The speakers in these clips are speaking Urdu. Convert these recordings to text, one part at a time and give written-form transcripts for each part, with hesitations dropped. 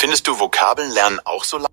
Findest du Vokabeln lernen auch so lang?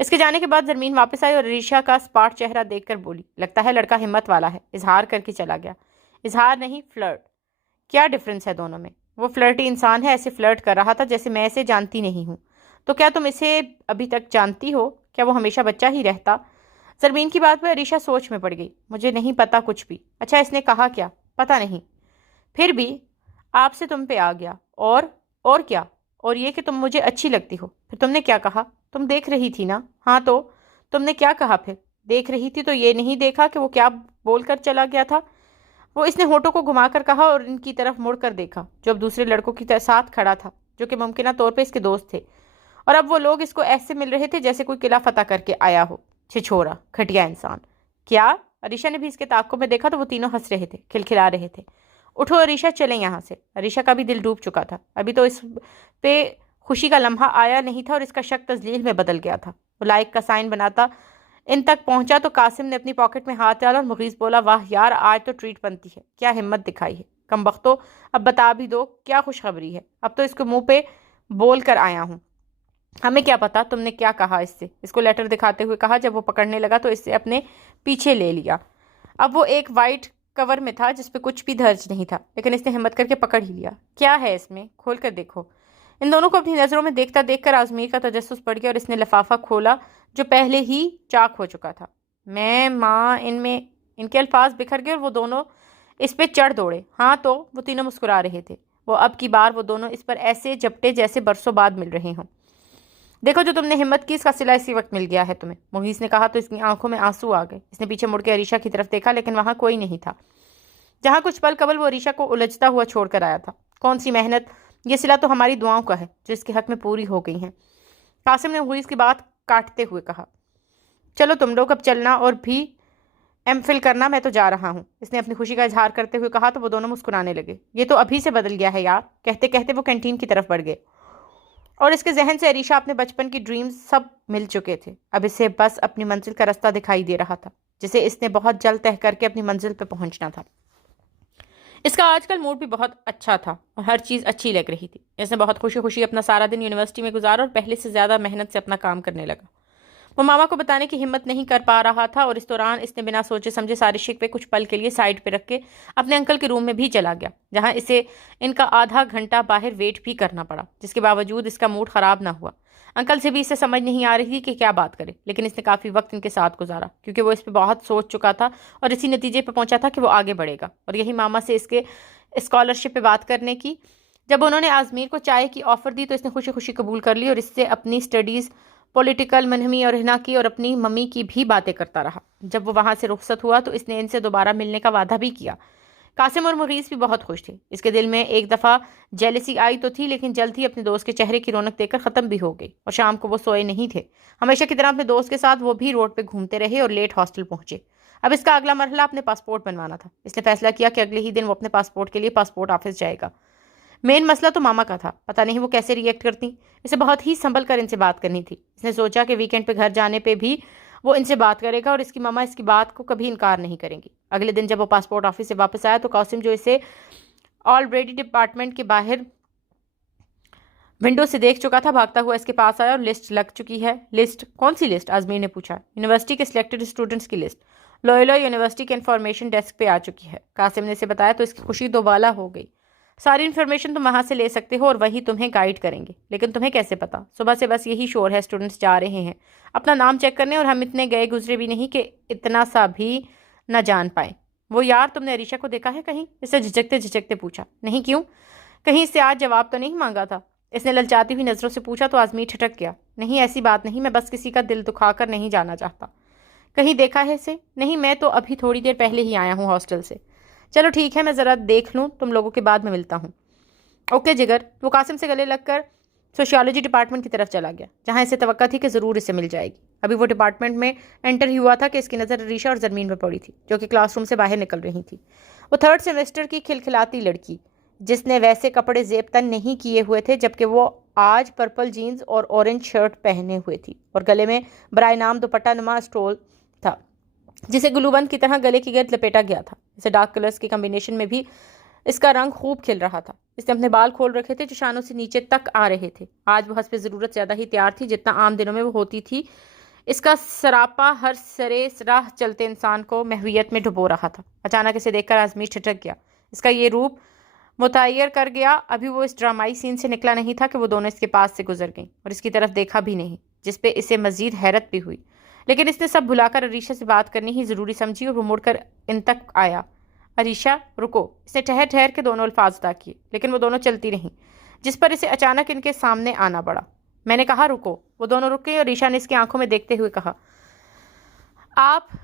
اس کے جانے کے بعد زرمین واپس آئی اور عریشہ کا اسپاٹ چہرہ دیکھ کر بولی، لگتا ہے لڑکا ہمت والا ہے، اظہار کر کے چلا گیا۔ اظہار نہیں، فلرٹ۔ کیا ڈفرنس ہے دونوں میں؟ وہ فلرٹی انسان ہے، ایسے فلرٹ کر رہا تھا جیسے میں اسے جانتی نہیں ہوں۔ تو کیا تم اسے ابھی تک جانتی ہو؟ کیا وہ ہمیشہ بچہ ہی رہتا؟ زرمین کی بات پہ عریشہ سوچ میں پڑ گئی۔ مجھے نہیں پتا کچھ بھی۔ اچھا اس نے کہا کیا؟ پتا نہیں۔ پھر بھی آپ سے تم پہ آ گیا، اور کیا؟ اور یہ کہ تم مجھے اچھی لگتی ہو۔ پھر تم نے کیا کہا؟ تم دیکھ رہی تھی نا؟ ہاں تو تم نے کیا کہا پھر؟ دیکھ رہی تھی تو یہ نہیں دیکھا کہ وہ کیا بول کر چلا گیا تھا؟ وہ اس نے ہونٹوں کو گھما کر کہا اور ان کی طرف مڑ کر دیکھا جو اب دوسرے لڑکوں کے ساتھ کھڑا تھا، جو کہ ممکنہ طور پہ اس کے دوست تھے، اور اب وہ لوگ اس کو ایسے مل رہے تھے جیسے کوئی قلعہ فتح کر کے آیا ہو۔ چھچھورا، گھٹیا انسان۔ کیا؟ عریشہ نے بھی اس کے تعاقب میں دیکھا تو وہ تینوں ہنس رہے تھے، کھلکھلا رہے تھے۔ اٹھو عریشہ، چلیں یہاں سے۔ عریشہ کا بھی دل ڈوب چکا تھا، ابھی تو اس پہ خوشی کا لمحہ آیا نہیں تھا اور اس کا شک تذلیل میں بدل گیا تھا۔ وہ لائک کا سائن بناتا ان تک پہنچا تو قاسم نے اپنی پاکٹ میں ہاتھ ڈالا اور مغیث بولا، واہ یار، آج تو ٹریٹ بنتی ہے، کیا ہمت دکھائی ہے کم بختو، اب بتا بھی دو کیا خوشخبری ہے، اب تو اس کو منہ پہ بول کر آیا ہوں۔ ہمیں کیا پتا تم نے کیا کہا اس سے، اس کو لیٹر دکھاتے ہوئے کہا۔ جب وہ پکڑنے لگا تو اس سے اپنے پیچھے لے لیا۔ اب وہ ایک وائٹ کور میں تھا جس پہ کچھ بھی درج نہیں تھا، لیکن اس نے ہمت کر کے پکڑ ہی لیا۔ کیا ہے اس میں؟ کھول کر دیکھو۔ ان دونوں کو اپنی نظروں میں دیکھتا دیکھ کر آزمیر کا تجسس پڑ گیا اور اس نے لفافہ کھولا جو پہلے ہی چاک ہو چکا تھا۔ میں ماں، ان کے الفاظ بکھر گئے اور وہ دونوں اس پہ چڑھ دوڑے۔ ہاں تو وہ تینوں مسکرا رہے تھے۔ وہ اب کی بار وہ دونوں اس پر ایسے جپٹے جیسے برسوں بعد مل رہے ہوں۔ دیکھو جو تم نے ہمت کی، اس کا صلہ اسی وقت مل گیا ہے تمہیں، مغیث نے کہا تو اس کی آنکھوں میں آنسو آ گئے۔ اس نے پیچھے مڑ کے عریشہ کی طرف دیکھا لیکن وہاں کوئی نہیں تھا، جہاں کچھ پل قبل وہ عریشہ کو الجھتا ہوا چھوڑ کر آیا تھا۔ کون سی محنت، یہ صلہ تو ہماری دعاؤں کا ہے جو اس کے حق میں پوری ہو گئی ہیں، قاسم نے مغیث کی بات کاٹتے ہوئے کہا۔ چلو تم لوگ اب چلنا اور بھی ایم فل کرنا، میں تو جا رہا ہوں، اس نے اپنی خوشی کا اظہار کرتے ہوئے کہا تو وہ دونوں مسکرانے لگے۔ یہ تو ابھی سے بدل گیا ہے یار، کہتے کہتے وہ کینٹین کی طرف بڑھ گئے اور اس کے ذہن سے عریشہ اپنے بچپن کی ڈریمز سب مل چکے تھے۔ اب اسے بس اپنی منزل کا راستہ دکھائی دے رہا تھا جسے اس نے بہت جلد طے کر کے اپنی منزل پہ پہنچنا تھا۔ اس کا آج کل موڈ بھی بہت اچھا تھا اور ہر چیز اچھی لگ رہی تھی۔ اس نے بہت خوشی خوشی اپنا سارا دن یونیورسٹی میں گزارا اور پہلے سے زیادہ محنت سے اپنا کام کرنے لگا۔ وہ ماما کو بتانے کی ہمت نہیں کر پا رہا تھا اور اس دوران اس نے بنا سوچے سمجھے سارے شکوے کچھ پل کے لیے سائڈ پہ رکھ کے اپنے انکل کے روم میں بھی چلا گیا، جہاں اسے ان کا آدھا گھنٹہ باہر ویٹ بھی کرنا پڑا، جس کے باوجود اس کا موڈ خراب نہ ہوا۔ انکل سے بھی اسے سمجھ نہیں آ رہی تھی کہ کیا بات کرے، لیکن اس نے کافی وقت ان کے ساتھ گزارا کیونکہ وہ اس پہ بہت سوچ چکا تھا اور اسی نتیجے پہ پہنچا تھا کہ وہ آگے بڑھے گا، اور یہی ماما سے اس کے اسکالرشپ پہ بات کرنے کی۔ جب انہوں نے آزمیر کو چائے کی آفر دی تو اس نے خوشی خوشی قبول کر لی اور اس سے اپنی سٹڈیز، پولیٹیکل منہمی اور ہنا کی اور اپنی ممی کی بھی باتیں کرتا رہا۔ جب وہ وہاں سے رخصت ہوا تو اس نے ان سے دوبارہ ملنے کا وعدہ بھی کیا۔ قاسم اور مغیث بھی بہت خوش تھے۔ اس کے دل میں ایک دفعہ جیلسی آئی تو تھی، لیکن جلد ہی اپنے دوست کے چہرے کی رونق دیکھ کر ختم بھی ہو گئی، اور شام کو وہ سوئے نہیں تھے۔ ہمیشہ کی طرح اپنے دوست کے ساتھ وہ بھی روڈ پہ گھومتے رہے اور لیٹ ہاسٹل پہنچے۔ اب اس کا اگلا مرحلہ اپنے پاسپورٹ بنوانا تھا۔ اس نے فیصلہ کیا کہ اگلے ہی دن وہ اپنے پاسپورٹ کے لیے پاسپورٹ آفس جائے گا۔ مین مسئلہ تو ماما کا تھا، پتہ نہیں وہ کیسے ری ایکٹ کرتی۔ اسے بہت ہی سنبھل کر ان سے بات کرنی تھی۔ اس نے سوچا کہ ویکینڈ پہ گھر جانے پہ بھی وہ ان سے بات کرے گا اور اس کی ماما اس کی بات کو کبھی انکار نہیں کریں گی۔ اگلے دن جب وہ پاسپورٹ آفس سے واپس آیا تو قاسم، جو اسے آلریڈی ڈپارٹمنٹ کے باہر ونڈو سے دیکھ چکا تھا، بھاگتا ہوا اس کے پاس آیا اور لسٹ لگ چکی ہے۔ لسٹ؟ کون سی لسٹ؟ آزمیر نے پوچھا۔ یونیورسٹی کے سلیکٹڈ اسٹوڈنٹس کی لسٹ لوئلہ یونیورسٹی کے انفارمیشن ڈیسک پہ آ چکی ہے، قاسم نے اسے بتایا تو اس کی خوشی دوبالا ہو گئی۔ ساری انفارمیشن تم وہاں سے لے سکتے ہو اور وہی تمہیں گائیڈ کریں گے، لیکن تمہیں کیسے پتا؟ صبح سے بس یہی شور ہے، اسٹوڈنٹس جا رہے ہیں اپنا نام چیک کرنے، اور ہم اتنے گئے گزرے بھی نہیں کہ اتنا سا بھی نہ جان پائیں۔ وہ یار، تم نے عریشہ کو دیکھا ہے کہیں؟ اس سے جھجکتے پوچھا۔ نہیں، کیوں؟ کہیں اس سے آج جواب تو نہیں مانگا تھا؟ اس نے للچاتی ہوئی نظروں سے پوچھا تو آزمیر ٹھٹک گیا۔ نہیں، ایسی بات نہیں، میں بس کسی کا دل دکھا کر نہیں جانا چاہتا۔ کہیں دیکھا ہے اسے؟ نہیں، میں تو ابھی تھوڑی دیر پہلے ہی آیا ہوں ہاسٹل سے۔ چلو ٹھیک ہے، میں ذرا دیکھ لوں تم لوگوں کے، بعد میں ملتا ہوں۔ اوکے جگر۔ وہ قاسم سے گلے لگ کر سوشیالوجی ڈپارٹمنٹ کی طرف چلا گیا، جہاں اسے توقع تھی کہ ضرور اسے مل جائے گی۔ ابھی وہ ڈپارٹمنٹ میں انٹر ہی ہوا تھا کہ اس کی نظر عریشہ اور زرمین پر پڑی تھی، جو کہ کلاس روم سے باہر نکل رہی تھی۔ وہ 3rd سیمسٹر کی کھلکھلاتی لڑکی، جس نے ویسے کپڑے زیب تن نہیں کیے ہوئے تھے، جبکہ وہ آج پرپل جینز اور اورنج شرٹ پہنے ہوئے تھی اور گلے میں برائے نام دوپٹہ نما اسٹول تھا، جسے گلوبند کی طرح گلے کے گرد لپیٹا گیا تھا۔ اسے ڈارک کلرز کی کمبینیشن میں بھی اس کا رنگ خوب کھل رہا تھا۔ اس نے اپنے بال کھول رکھے تھے جو شانوں سے نیچے تک آ رہے تھے۔ آج وہ حسب ضرورت زیادہ ہی تیار تھی جتنا عام دنوں میں وہ ہوتی تھی۔ اس کا سراپا ہر سرے راہ چلتے انسان کو محویت میں ڈبو رہا تھا۔ اچانک اسے دیکھ کر آزمیر ٹھٹک گیا۔ اس کا یہ روپ متعیر کر گیا۔ ابھی وہ اس ڈرامائی سین سے نکلا نہیں تھا کہ وہ دونوں اس کے پاس سے گزر گئیں اور اس کی طرف دیکھا بھی نہیں، جس پہ اسے مزید حیرت بھی ہوئی۔ لیکن اس نے سب بھلا کر عریشہ سے بات کرنی ہی ضروری سمجھی اور وہ مڑ کر ان تک آیا۔ عریشہ رکو، اس نے ٹھہر ٹھہر کے دونوں الفاظ ادا کیے، لیکن وہ دونوں چلتی رہیں، جس پر اسے اچانک ان کے سامنے آنا پڑا۔ میں نے کہا رکو۔ وہ دونوں رک گئیں اور عریشہ نے اس کی آنکھوں میں دیکھتے ہوئے کہا، آپ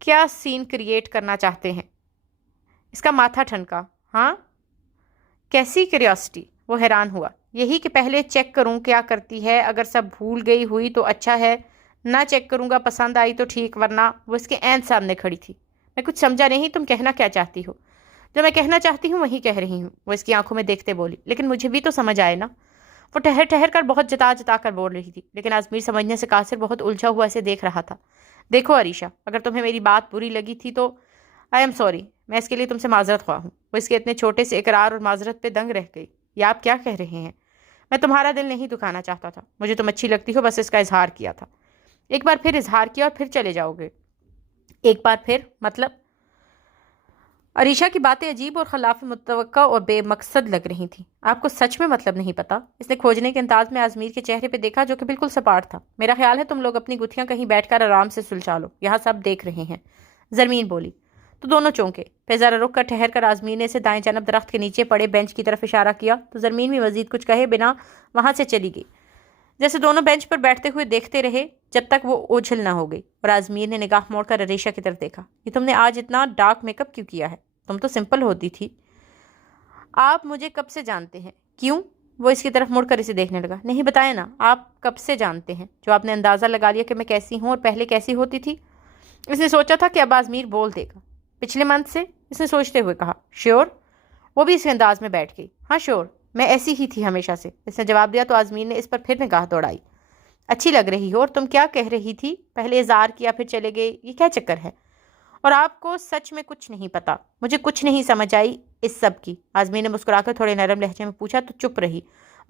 کیا سین کریٹ کرنا چاہتے ہیں؟ اس کا ماتھا ٹھنکا۔ ہاں، کیسی کیوریاسٹی؟ وہ حیران ہوا۔ یہی کہ پہلے چیک کروں کیا کرتی ہے، اگر سب بھول گئی ہوئی تو اچھا ہے، نہ چیک کروں گا، پسند آئی تو ٹھیک، ورنہ۔ وہ اس کے عین سامنے کھڑی تھی۔ میں کچھ سمجھا نہیں، تم کہنا کیا چاہتی ہو؟ جو میں کہنا چاہتی ہوں وہی کہہ رہی ہوں، وہ اس کی آنکھوں میں دیکھتے بولی۔ لیکن مجھے بھی تو سمجھ آئے نا۔ وہ ٹھہر ٹھہر کر بہت جتا جتا کر بول رہی تھی، لیکن آزمیر سمجھنے سے قاصر بہت الجھا ہوا اسے دیکھ رہا تھا۔ دیکھو عریشہ، اگر تمہیں میری بات بری لگی تھی تو آئی ایم سوری، میں اس کے لیے تم سے معذرت خواہ ہوں۔ وہ اس کے اتنے چھوٹے سے اقرار اور معذرت پہ دنگ رہ گئی۔ یہ آپ کیا کہہ رہے ہیں؟ میں تمہارا دل نہیں دکھانا چاہتا تھا، مجھے تم اچھی لگتی ہو، بس اس کا اظہار کیا تھا۔ ایک بار پھر اظہار کیا اور پھر چلے جاؤ گے؟ ایک بار پھر مطلب؟ عریشہ کی باتیں عجیب اور خلاف متوقع اور بے مقصد لگ رہی تھیں۔ آپ کو سچ میں مطلب نہیں پتا؟ اس نے کھوجنے کے انداز میں آزمیر کے چہرے پہ دیکھا، جو کہ بالکل سپاٹ تھا۔ میرا خیال ہے تم لوگ اپنی گتھیاں کہیں بیٹھ کر آرام سے سلجھا لو، یہاں سب دیکھ رہے ہیں، زرمین بولی۔ تو دونوں چونکے۔ پھر ذرا رک کر ٹھہر کر آزمیر نے اسے دائیں جانب درخت کے نیچے پڑے بینچ کی طرف اشارہ کیا تو زرمین بھی مزید کچھ کہے بنا وہاں سے چلی گئی، جیسے دونوں بینچ پر بیٹھتے ہوئے دیکھتے رہے جب تک وہ اوجھل نہ ہو گئی۔ اور آزمیر نے نگاہ موڑ کر عریشہ کی طرف دیکھا۔ یہ تم نے آج اتنا ڈارک میک اپ کیوں کیا ہے؟ تم تو سمپل ہوتی تھی۔ آپ مجھے کب سے جانتے ہیں؟ کیوں؟ وہ اس کی طرف مڑ کر اسے دیکھنے لگا۔ نہیں بتایا نا، آپ کب سے جانتے ہیں جو آپ نے اندازہ لگا لیا کہ میں کیسی ہوں اور پہلے کیسی ہوتی تھی؟ اس نے سوچا تھا کہ اب آزمیر بول دے گا۔ پچھلے منتھ سے، اس نے سوچتے ہوئے کہا۔ شیور؟ وہ بھی اس انداز میں بیٹھ گئی۔ ہاں شیور، میں ایسی ہی تھی ہمیشہ سے، اس نے جواب دیا تو آزمیر نے اس پر پھر نگاہ دوڑائی۔ اچھی لگ رہی ہو، اور تم کیا کہہ رہی تھی؟ پہلے اظہار کیا پھر چلے گئے، یہ کیا چکر ہے؟ اور آپ کو سچ میں کچھ نہیں پتا؟ مجھے کچھ نہیں سمجھ آئی اس سب کی، آزمیر نے مسکرا کر تھوڑے نرم لہجے میں پوچھا تو چپ رہی۔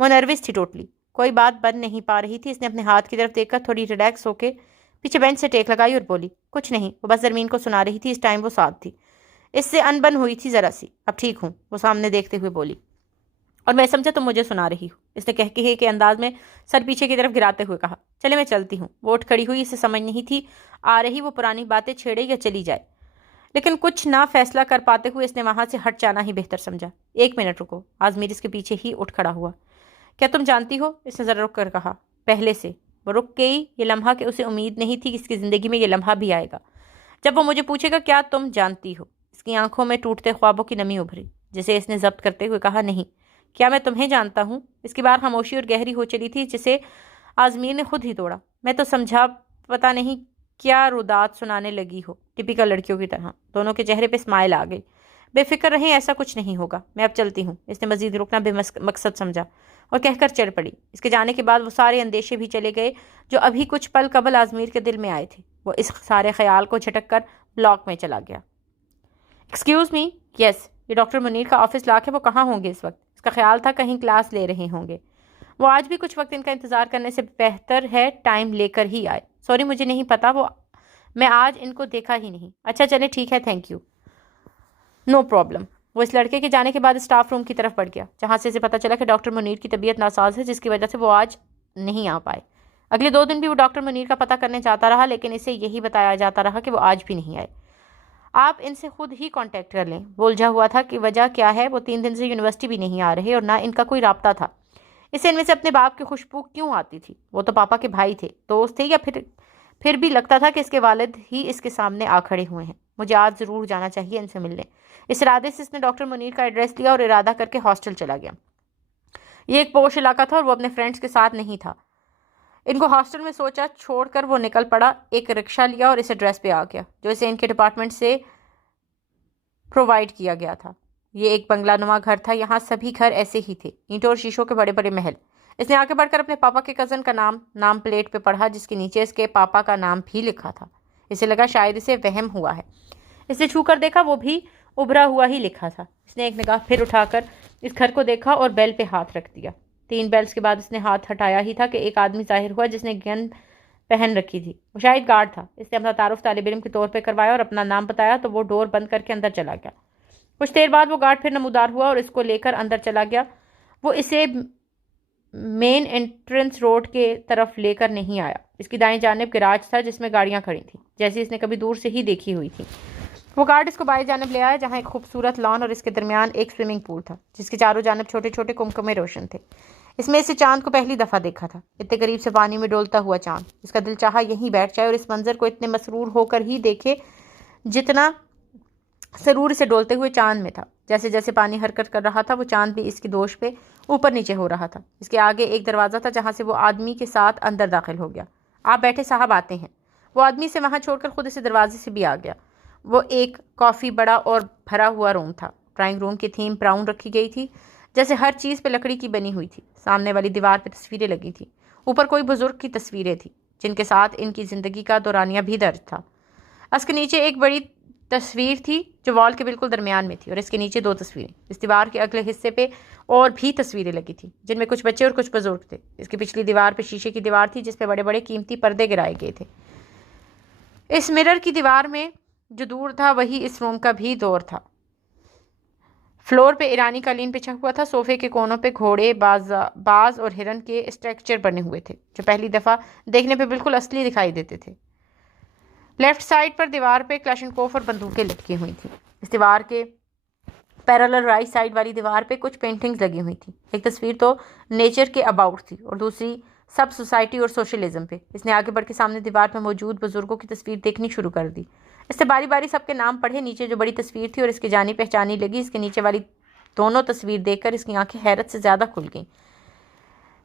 وہ نروس تھی ٹوٹلی، کوئی بات بن نہیں پا رہی تھی۔ اس نے اپنے ہاتھ کی طرف دیکھ کر تھوڑی ریلیکس ہو کے پیچھے بینچ سے ٹیک لگائی اور بولی، کچھ نہیں، وہ بس زرمین کو سنا رہی تھی، اس ٹائم وہ ساتھ تھی، اس سے انبن ہوئی تھی ذرا سی، اب ٹھیک ہوں، وہ سامنے دیکھتے ہوئے بولی۔ اور میں سمجھا تم مجھے سنا رہی ہو، اس نے کہہ کے انداز میں سر پیچھے کی طرف گراتے ہوئے کہا۔ چلے میں چلتی ہوں۔ وہ اٹھ کھڑی ہوئی، اسے سمجھ نہیں تھی آ رہی وہ پرانی باتیں چھیڑے یا چلی جائے، لیکن کچھ نہ فیصلہ کر پاتے ہوئے اس نے وہاں سے ہٹ جانا ہی بہتر سمجھا۔ ایک منٹ رکو۔ آزمیر اس کے پیچھے ہی اٹھ کھڑا ہوا۔ کیا تم جانتی ہو؟ اس نے ذرا رک کر کہا۔ پہلے سے۔ وہ رک گئی، یہ لمحہ کہ اسے امید نہیں تھی کہ اس کی زندگی میں یہ لمحہ بھی آئے گا جب وہ مجھے پوچھے گا کیا تم جانتی ہو؟ اس کی آنکھوں میں ٹوٹتے خوابوں کی نمی ابھری، جسے اس نے ضبط کرتے ہوئے کہا، نہیں۔ کیا میں تمہیں جانتا ہوں؟ اس کی بار خاموشی اور گہری ہو چلی تھی، جسے آزمیر نے خود ہی توڑا۔ میں تو سمجھا پتہ نہیں کیا رودات سنانے لگی ہو، ٹپیکل لڑکیوں کی طرح۔ دونوں کے چہرے پہ اسمائل آ گئی۔ بے فکر رہیں، ایسا کچھ نہیں ہوگا، میں اب چلتی ہوں۔ اس نے مزید رکنا بے مقصد سمجھا اور کہہ کر چل پڑی۔ اس کے جانے کے بعد وہ سارے اندیشے بھی چلے گئے جو ابھی کچھ پل قبل آزمیر کے دل میں آئے تھے۔ وہ اس سارے خیال کو جھٹک کر بلاک میں چلا گیا۔ ایکسکیوز می، یس، یہ ڈاکٹر منیر کا آفس لاک ہے، وہ کہاں ہوں گے اس وقت؟ اس کا خیال تھا کہیں کلاس لے رہے ہوں گے۔ وہ آج بھی کچھ وقت ان کا انتظار کرنے سے بہتر ہے ٹائم لے کر ہی آئے۔ سوری، مجھے نہیں پتا، میں آج ان کو دیکھا ہی نہیں۔ اچھا چلے ٹھیک ہے، تھینک یو۔ No problem. وہ اس لڑکے کے جانے کے بعد اسٹاف روم کی طرف بڑھ گیا، جہاں سے اسے پتا چلا کہ ڈاکٹر منیر کی طبیعت ناساز ہے، جس کی وجہ سے وہ آج نہیں آ پائے۔ اگلے 2 دن بھی وہ ڈاکٹر منیر کا پتہ کرنے جاتا رہا، لیکن اسے یہی بتایا جاتا رہا کہ وہ آج بھی نہیں آئے۔ آپ ان سے خود ہی کانٹیکٹ کر لیں۔ وہ الجھا ہوا تھا کہ وجہ کیا ہے، وہ 3 دن سے یونیورسٹی بھی نہیں آ رہے اور نہ ان کا کوئی رابطہ تھا۔ اسے ان میں سے اپنے باپ کی خوشبو کیوں آتی تھی؟ وہ تو پاپا کے بھائی تھے، دوست تھے، یا پھر بھی لگتا تھا کہ اس کے والد ہی اس کے سامنے آ کھڑے ہوئے ہیں۔ مجھے آج ضرور جانا چاہیے ان سے ملنے۔ اس ارادے سے اس نے ڈاکٹر منیر کا ایڈریس لیا اور ارادہ کر کے ہاسٹل چلا گیا۔ یہ ایک پوش علاقہ تھا اور وہ اپنے فرینڈز کے ساتھ نہیں تھا۔ ان کو ہاسٹل میں سوچا چھوڑ کر وہ نکل پڑا، ایک رکشہ لیا اور اس ایڈریس پہ آ گیا جو اسے ان کے ڈپارٹمنٹ سے پرووائڈ کیا گیا تھا۔ یہ ایک بنگلہ نما گھر تھا، یہاں سبھی گھر ایسے ہی تھے، اینٹوں اور شیشوں کے بڑے بڑے محل۔ اس نے آگے بڑھ کر اپنے پاپا کے کزن کا نام پلیٹ پہ پڑھا، جس کے نیچے اس کے پاپا کا نام بھی لکھا تھا۔ اسے لگا شاید اسے وہم ہوا ہے۔ اس نے چھو کر دیکھا، وہ بھی ابھرا ہوا ہی لکھا تھا۔ اس نے ایک نگاہ پھر اٹھا کر اس گھر کو دیکھا اور بیل پہ ہاتھ رکھ دیا۔ 3 بیلز کے بعد اس نے ہاتھ ہٹایا ہی تھا کہ ایک آدمی ظاہر ہوا جس نے گن پہن رکھی تھی. وہ شاید گارڈ تھا. اس نے اپنا تعارف طالب علم کے طور پہ کروایا اور اپنا نام بتایا تو وہ ڈور بند کر کے اندر چلا گیا. کچھ دیر بعد وہ گارڈ پھر نمودار ہوا اور اس کو لے کر اندر چلا گیا. وہ اسے مین انٹرنس روڈ کے طرف لے کر نہیں آیا. اس کی دائیں جانب گراج تھا جس میں گاڑیاں کھڑی تھیں جیسی اس نے کبھی دور سے ہی دیکھی ہوئی تھی. وہ گارڈ اس کو بائیں جانب لے آیا جہاں ایک خوبصورت لان اور اس کے درمیان ایک سوئمنگ پول تھا جس کے چاروں جانب چھوٹے چھوٹے کمکمے روشن تھے. اس میں اسے چاند کو پہلی دفعہ دیکھا تھا. اتنے قریب سے پانی میں ڈولتا ہوا چاند. اس کا دل چاہا یہیں بیٹھ جائے اور اس منظر کو اتنے مسرور ہو کر ہی دیکھے جتنا سرور سے ڈولتے ہوئے چاند میں تھا. جیسے جیسے پانی حرکت کر رہا تھا وہ چاند بھی اس کی دوش پہ اوپر نیچے ہو رہا تھا. اس کے آگے ایک دروازہ تھا جہاں سے وہ آدمی کے ساتھ اندر داخل ہو گیا. آپ بیٹھے صاحب آتے ہیں. وہ آدمی سے وہاں چھوڑ کر خود اسے دروازے سے بھی آ گیا. وہ ایک کافی بڑا اور بھرا ہوا روم تھا. ڈرائنگ روم کی تھیم براؤن رکھی گئی تھی جیسے ہر چیز پہ لکڑی کی بنی ہوئی تھی. سامنے والی دیوار پہ تصویریں لگی تھیں. اوپر کوئی بزرگ کی تصویریں تھیں جن کے ساتھ ان کی زندگی کا دورانیہ بھی درج تھا. اس کے نیچے ایک بڑی تصویر تھی جو وال کے بالکل درمیان میں تھی اور اس کے نیچے 2 تصویریں. اس دیوار کے اگلے حصے پہ اور بھی تصویریں لگی تھیں جن میں کچھ بچے اور کچھ بزرگ تھے. اس کی پچھلی دیوار پہ شیشے کی دیوار تھی جس پہ بڑے بڑے قیمتی پردے گرائے گئے تھے. اس مرر کی دیوار میں جو دور تھا وہی اس روم کا بھی دور تھا. فلور پہ ایرانی قالین بچھا ہوا تھا. صوفے کے کونوں پہ گھوڑے باز اور ہرن کے اسٹرکچر بنے ہوئے تھے جو پہلی دفعہ دیکھنے پہ بالکل اصلی دکھائی دیتے تھے. لیفٹ سائڈ پر دیوار پہ کلاشنکوف اور بندوقیں لٹکی ہوئی تھیں. اس دیوار کے پیرالل رائٹ سائڈ والی دیوار پہ کچھ پینٹنگز لگی ہوئی تھیں. ایک تصویر تو نیچر کے اباؤٹ تھی اور دوسری سب سوسائٹی اور سوشلزم پہ. اس نے آگے بڑھ کے سامنے دیوار پہ موجود بزرگوں کی تصویر دیکھنی شروع کر دی. اس سے باری باری سب کے نام پڑھے. نیچے جو بڑی تصویر تھی اور اس کی جانی پہچانی لگی. اس کے نیچے والی دونوں تصویر دیکھ کر اس کی آنکھیں حیرت سے زیادہ کھل گئیں.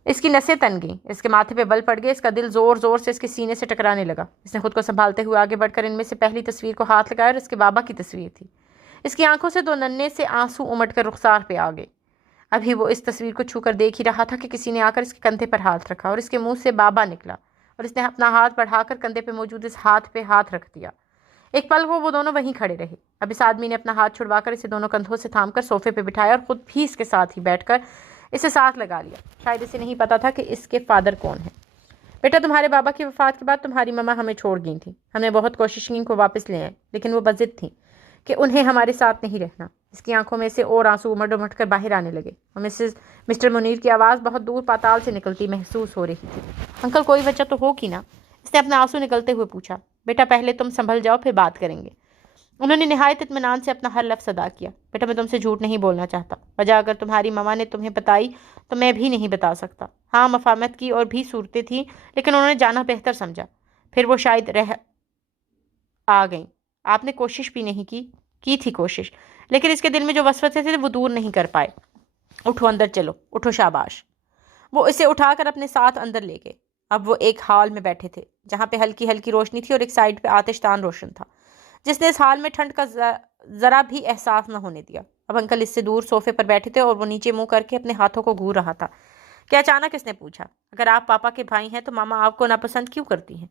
اس کی نسیں تن گئیں. اس کے ماتھے پہ بل پڑ گئے. اس کا دل زور زور سے اس کے سینے سے ٹکرانے لگا. اس نے خود کو سنبھالتے ہوئے آگے بڑھ کر ان میں سے پہلی تصویر کو ہاتھ لگایا اور اس کے بابا کی تصویر تھی. اس کی آنکھوں سے 2 ننھے سے آنسو امٹ کر رخسار پہ آ گئے. ابھی وہ اس تصویر کو چھو کر دیکھ ہی رہا تھا کہ کسی نے آ کر اس کے کندھے پر ہاتھ رکھا اور اس کے منہ سے بابا نکلا اور اس نے اپنا ہاتھ بڑھا کر کندھے پہ موجود اس ہاتھ پہ ہاتھ رکھ دیا. ایک پل وہ دونوں وہیں کھڑے رہے. اب اس آدمی نے اپنا ہاتھ چھڑوا کر اسے دونوں کندھوں سے تھام کر صوفے پہ بٹھایا اور خود بھی اس کے ساتھ ہی بیٹھ کر اسے ساتھ لگا لیا. شاید اسے نہیں پتا تھا کہ اس کے فادر کون ہیں. بیٹا تمہارے بابا کی وفات کے بعد تمہاری ماما ہمیں چھوڑ گئی تھیں. ہم نے بہت کوشش کی ان کو واپس لے آئیں لیکن وہ بضد تھیں کہ انہیں ہمارے ساتھ نہیں رہنا. اس کی آنکھوں میں سے اور آنسو امٹ امٹ کر باہر آنے لگے اور مسٹر منیر کی آواز بہت دور پاتال سے نکلتی محسوس ہو رہی تھی. انکل کوئی وجہ تو ہوگی نا؟ اس نے اپنا آنسو نکلتے ہوئے پوچھا. بیٹا پہلے تم سنبھل جاؤ پھر بات کریں گے. انہوں نے نہایت اطمینان سے اپنا ہر لفظ ادا کیا. بیٹا میں تم سے جھوٹ نہیں بولنا چاہتا. وجہ اگر تمہاری ماما نے تمہیں بتائی تو میں بھی نہیں بتا سکتا. ہاں مفاہمت کی اور بھی صورتیں تھیں لیکن انہوں نے جانا بہتر سمجھا. پھر وہ شاید رہ آ گئیں. آپ نے کوشش بھی نہیں کی تھی کوشش لیکن اس کے دل میں جو وسوسے تھے وہ دور نہیں کر پائے. اٹھو اندر چلو. اٹھو شاباش. وہ اسے اٹھا کر اپنے ساتھ اندر لے گئے. اب وہ ایک ہال میں بیٹھے تھے جہاں پہ ہلکی ہلکی روشنی تھی اور ایک سائڈ پہ آتش دان روشن تھا جس نے اس حال میں ٹھنڈ کا ذرا بھی احساس نہ ہونے دیا. اب انکل اس سے دور صوفے پر بیٹھے تھے اور وہ نیچے منہ کر کے اپنے ہاتھوں کو گھور رہا تھا کہ اچانک اس نے پوچھا اگر آپ پاپا کے بھائی ہیں تو ماما آپ کو ناپسند کیوں کرتی ہیں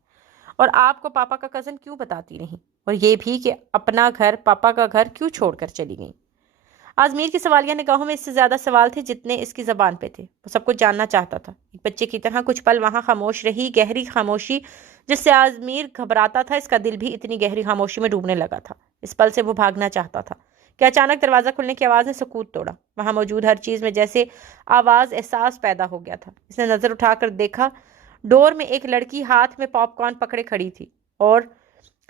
اور آپ کو پاپا کا کزن کیوں بتاتی نہیں اور یہ بھی کہ اپنا گھر پاپا کا گھر کیوں چھوڑ کر چلی گئیں. آزمیر کی سوالیہ نگاہوں میں اس سے زیادہ سوال تھے جتنے اس کی زبان پہ تھے. وہ سب کچھ جاننا چاہتا تھا. ایک بچے کی طرح کچھ پل وہاں خاموش رہی. گہری خاموشی جس سے آزمیر گھبراتا تھا اس کا دل بھی اتنی گہری خاموشی میں ڈوبنے لگا تھا. اس پل سے وہ بھاگنا چاہتا تھا کہ اچانک دروازہ کھلنے کی آواز نے سکوت توڑا. وہاں موجود ہر چیز میں جیسے آواز احساس پیدا ہو گیا تھا. اس نے نظر اٹھا کر دیکھا. ڈور میں ایک لڑکی ہاتھ میں پاپ کارن پکڑے کھڑی تھی اور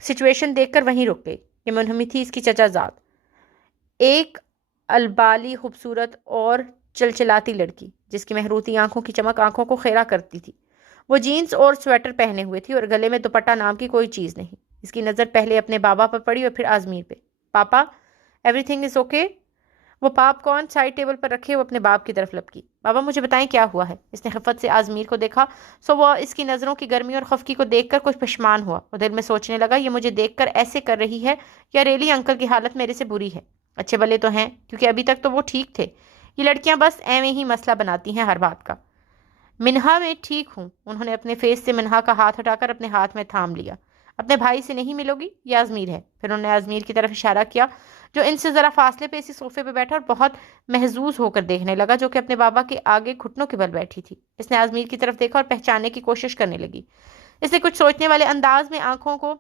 سچویشن دیکھ کر وہیں رک گئی. یہ منہمی تھی اس کی چچا زاد, ایک البالی خوبصورت اور چلچلاتی لڑکی جس کی مہروتی آنکھوں کی چمک آنکھوں کو خیرہ کرتی تھی. وہ جینز اور سویٹر پہنے ہوئے تھی اور گلے میں دوپٹہ نام کی کوئی چیز نہیں. اس کی نظر پہلے اپنے بابا پر پڑی اور پھر آزمیر پہ. پاپا ایوری تھنگ از اوکے. وہ پاپ کارن سائڈ ٹیبل پر رکھے وہ اپنے باپ کی طرف لپکی. بابا مجھے بتائیں کیا ہوا ہے. اس نے خفت سے آزمیر کو دیکھا سو وہ اس کی نظروں کی گرمی اور خفگی کو دیکھ کر کچھ پشمان ہوا اور دل میں سوچنے لگا یہ مجھے دیکھ کر ایسے کر رہی ہے یا ریلی انکل کی حالت میرے سے بری ہے. اچھے بلے تو ہیں کیونکہ ابھی تک تو وہ ٹھیک تھے. یہ لڑکیاں بس ایویں ہی مسئلہ بناتی ہیں ہر بات کا. منہا میں ٹھیک ہوں. انہوں نے اپنے فیس سے منہا کا ہاتھ ہٹا کر اپنے ہاتھ میں تھام لیا. اپنے بھائی سے نہیں ملو گی؟ یہ آزمیر ہے. پھر انہوں نے آزمیر کی طرف اشارہ کیا جو ان سے ذرا فاصلے پہ اسی صوفے پہ بیٹھا اور بہت محظوظ ہو کر دیکھنے لگا، جو کہ اپنے بابا کے آگے گھٹنوں کے بل بیٹھی تھی۔ اس نے آزمیر کی طرف دیکھا اور پہچاننے کی کوشش کرنے لگی۔ اس نے کچھ سوچنے والے انداز میں آنکھوں کو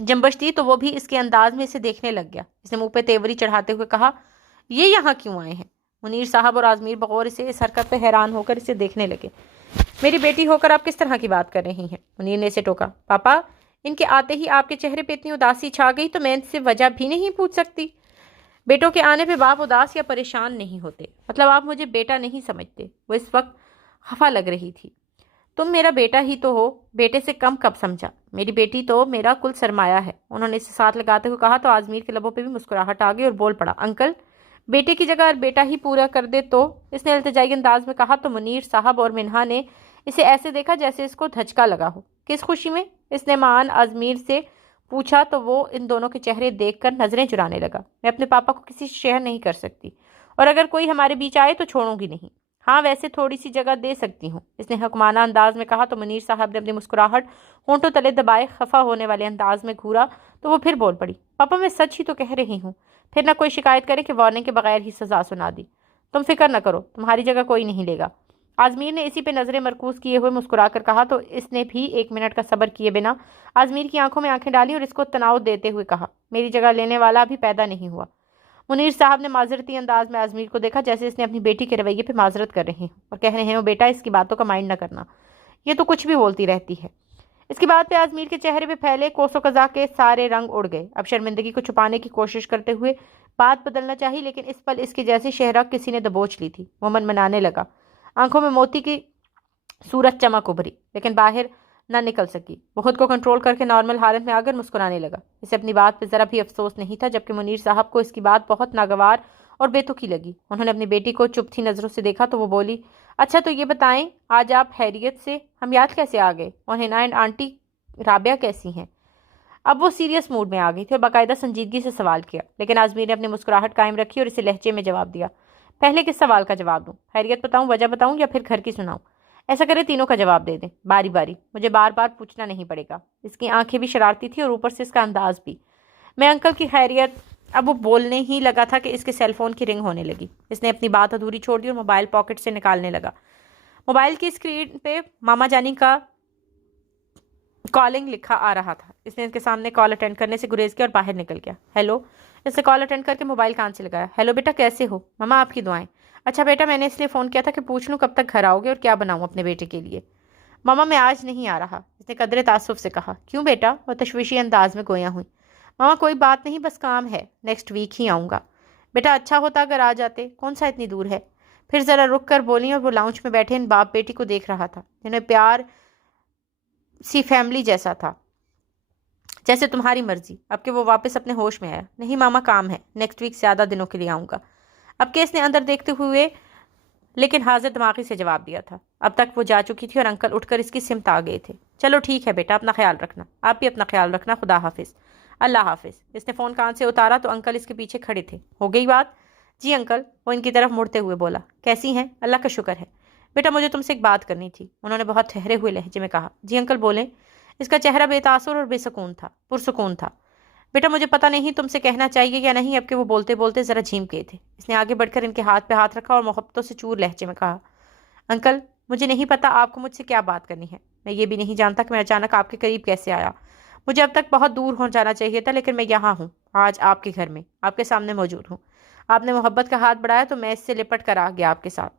جنبش دی تو وہ بھی اس کے انداز میں اسے دیکھنے لگ گیا۔ اس نے منہ پہ تیوری چڑھاتے ہوئے کہا، یہ یہاں کیوں آئے ہیں؟ منیر صاحب اور آزمیر بغور اسے اس حرکت پہ حیران ہو کر اسے دیکھنے لگے۔ میری بیٹی ہو کر آپ کس طرح کی بات کر رہی ہیں؟ منیر نے اسے ٹوکا۔ پاپا، ان کے آتے ہی آپ کے چہرے پہ اتنی اداسی چھا گئی تو میں ان سے وجہ بھی نہیں پوچھ سکتی؟ بیٹوں کے آنے پہ باپ اداس یا پریشان نہیں ہوتے، مطلب آپ مجھے بیٹا نہیں سمجھتے۔ وہ اس وقت خفا لگ رہی تھی۔ تم میرا بیٹا ہی تو ہو، بیٹے سے کم کب سمجھا؟ میری بیٹی تو میرا کل سرمایہ ہے، انہوں نے اسے ساتھ لگاتے ہوئے کہا تو آزمیر کے لبوں پہ بھی مسکراہٹ آ گئی اور بول پڑا، انکل بیٹے کی جگہ بیٹا ہی پورا کر دے تو؟ اس نے التجائی انداز میں کہا تو منیر صاحب اور منہا نے اسے ایسے دیکھا جیسے اس کو دھچکا لگا ہو۔ کس خوشی میں؟ اس نے مان آزمیر سے پوچھا تو وہ ان دونوں کے چہرے دیکھ کر نظریں چرانے لگا۔ میں اپنے پاپا کو کسی شہر نہیں کر سکتی، اور اگر کوئی ہمارے بیچ آئے تو چھوڑوں گی نہیں۔ ہاں ویسے تھوڑی سی جگہ دے سکتی ہوں، اس نے حکمانہ انداز میں کہا تو منیر صاحب نے اپنی مسکراہٹ ہونٹوں تلے دبائے خفا ہونے والے انداز میں گھورا تو وہ پھر بول پڑی، پاپا میں سچ ہی تو کہہ رہی ہوں، پھر نہ کوئی شکایت کرے کہ وارننگ کے بغیر ہی سزا سنا دی۔ تم فکر نہ کرو، تمہاری جگہ کوئی نہیں لے گا۔ آزمیر نے اسی پہ نظریں مرکوز کیے ہوئے مسکرا کر کہا تو اس نے بھی 1 منٹ کا صبر کیے بنا آزمیر کی آنکھوں میں آنکھیں ڈالی اور اس کو تناؤ دیتے ہوئے کہا، میری جگہ لینے والا ابھی پیدا نہیں ہوا۔ منیر صاحب نے معذرتی انداز میں آزمیر کو دیکھا، جیسے اس نے اپنی بیٹی کے رویے پہ معذرت کر رہے ہیں اور کہہ رہے ہیں، وہ بیٹا اس کی باتوں کا مائنڈ نہ کرنا، یہ تو کچھ بھی بولتی رہتی ہے۔ اس کی بات پہ آزمیر کے چہرے پہ پھیلے کوس و قزح کے سارے رنگ اڑ گئے۔ اب شرمندگی کو چھپانے کی کوشش کرتے ہوئے بات بدلنا چاہی، لیکن اس پل اس کی جیسی شہرک کسی نے دبوچ لی تھی۔ وہ منمنانے لگا، آنکھوں میں موتی کی صورت چمک ابھری لیکن باہر نہ نکل سکی۔ وہ خود کو کنٹرول کر کے نارمل حالت میں آ کر مسکرانے لگا۔ اسے اپنی بات پہ ذرا بھی افسوس نہیں تھا، جبکہ منیر صاحب کو اس کی بات بہت ناگوار اور بے تکی لگی۔ انہوں نے اپنی بیٹی کو چپ تھی نظروں سے دیکھا تو وہ بولی، اچھا تو یہ بتائیں آج آپ خیریت سے ہم یاد کیسے آ گئے، اور حنا اینڈ آنٹی رابعہ کیسی ہیں؟ اب وہ سیریس موڈ میں آ گئی تھی اور باقاعدہ سنجیدگی سے سوال کیا، لیکن آزمیر نے اپنی مسکراہٹ قائم رکھی اور اسے لہجے میں جواب دیا، پہلے کس سوال کا جواب دوں؟ خیریت بتاؤں، وجہ بتاؤں، یا پھر گھر کی سناؤں؟ ایسا کرے تینوں کا جواب دے دیں باری باری، مجھے بار بار پوچھنا نہیں پڑے گا۔ اس کی آنکھیں بھی شرارتی تھی اور اوپر سے اس کا انداز بھی۔ میں انکل کی خیریت۔ اب وہ بولنے ہی لگا تھا کہ اس کے سیل فون کی رنگ ہونے لگی۔ اس نے اپنی بات ادھوری چھوڑ دی اور موبائل پاکٹ سے نکالنے لگا۔ موبائل کی اسکرین پہ ماما جانی کا کالنگ لکھا آ رہا تھا۔ اس نے ان کے سامنے کال اٹینڈ کرنے سے گریز کیا اور باہر نکل گیا۔ ہیلو، اس نے کال اٹینڈ کر کے موبائل کان سے لگایا۔ ہیلو بیٹا، کیسے ہو؟ ماما آپ کی دعائیں۔ اچھا بیٹا، میں نے اس لیے فون کیا تھا کہ پوچھ لوں کب تک گھر آؤ گے اور کیا بناؤں اپنے بیٹے کے لیے؟ ماما میں آج نہیں آ رہا، اس نے قدرے تعصب سے کہا۔ کیوں بیٹا؟ وہ تشویشی انداز میں گویا ہوئی۔ ماما کوئی بات نہیں، بس کام ہے، نیکسٹ ویک ہی آؤں گا۔ بیٹا اچھا ہوتا اگر آ جاتے، کون سا اتنی دور ہے؟ پھر ذرا رک کر بولی اور وہ لاؤنج میں بیٹھے ان باپ بیٹی کو دیکھ رہا تھا، جنہیں پیار سی فیملی جیسا تھا، جیسے تمہاری مرضی۔ اب کہ وہ واپس اپنے ہوش میں آیا، نہیں ماما کام ہے، نیکسٹ ویک زیادہ دنوں کے لیے آؤں گا۔ اب کہ اس نے اندر دیکھتے ہوئے لیکن حاضر دماغی سے جواب دیا تھا۔ اب تک وہ جا چکی تھی اور انکل اٹھ کر اس کی سمت آ گئے تھے۔ چلو ٹھیک ہے بیٹا، اپنا خیال رکھنا، آپ بھی اپنا خیال رکھنا، خدا حافظ۔ اللہ حافظ۔ اس نے فون کان سے اتارا تو انکل اس کے پیچھے کھڑے تھے۔ ہو گئی بات؟ جی انکل، وہ ان کی طرف مڑتے ہوئے بولا۔ کیسی ہیں؟ اللہ کا شکر ہے۔ بیٹا مجھے تم سے ایک بات کرنی تھی، انہوں نے بہت ٹھہرے ہوئے لہجے میں کہا۔ جی انکل بولیں۔ اس کا چہرہ بے تاثر اور پرسکون تھا۔ بیٹا مجھے پتہ نہیں تم سے کہنا چاہیے یا نہیں، اب کہ وہ بولتے بولتے ذرا جھیم گئے تھے۔ اس نے آگے بڑھ کر ان کے ہاتھ پہ ہاتھ رکھا اور محبتوں سے چور لہجے میں کہا، انکل مجھے نہیں پتا آپ کو مجھ سے کیا بات کرنی ہے، میں یہ بھی نہیں جانتا کہ میں اچانک آپ کے قریب کیسے آیا۔ مجھے اب تک بہت دور ہو جانا چاہیے تھا، لیکن میں یہاں ہوں، آج آپ کے گھر میں، آپ کے سامنے موجود ہوں۔ آپ نے محبت کا ہاتھ بڑھایا تو میں اس سے لپٹ کر آ گیا آپ کے ساتھ۔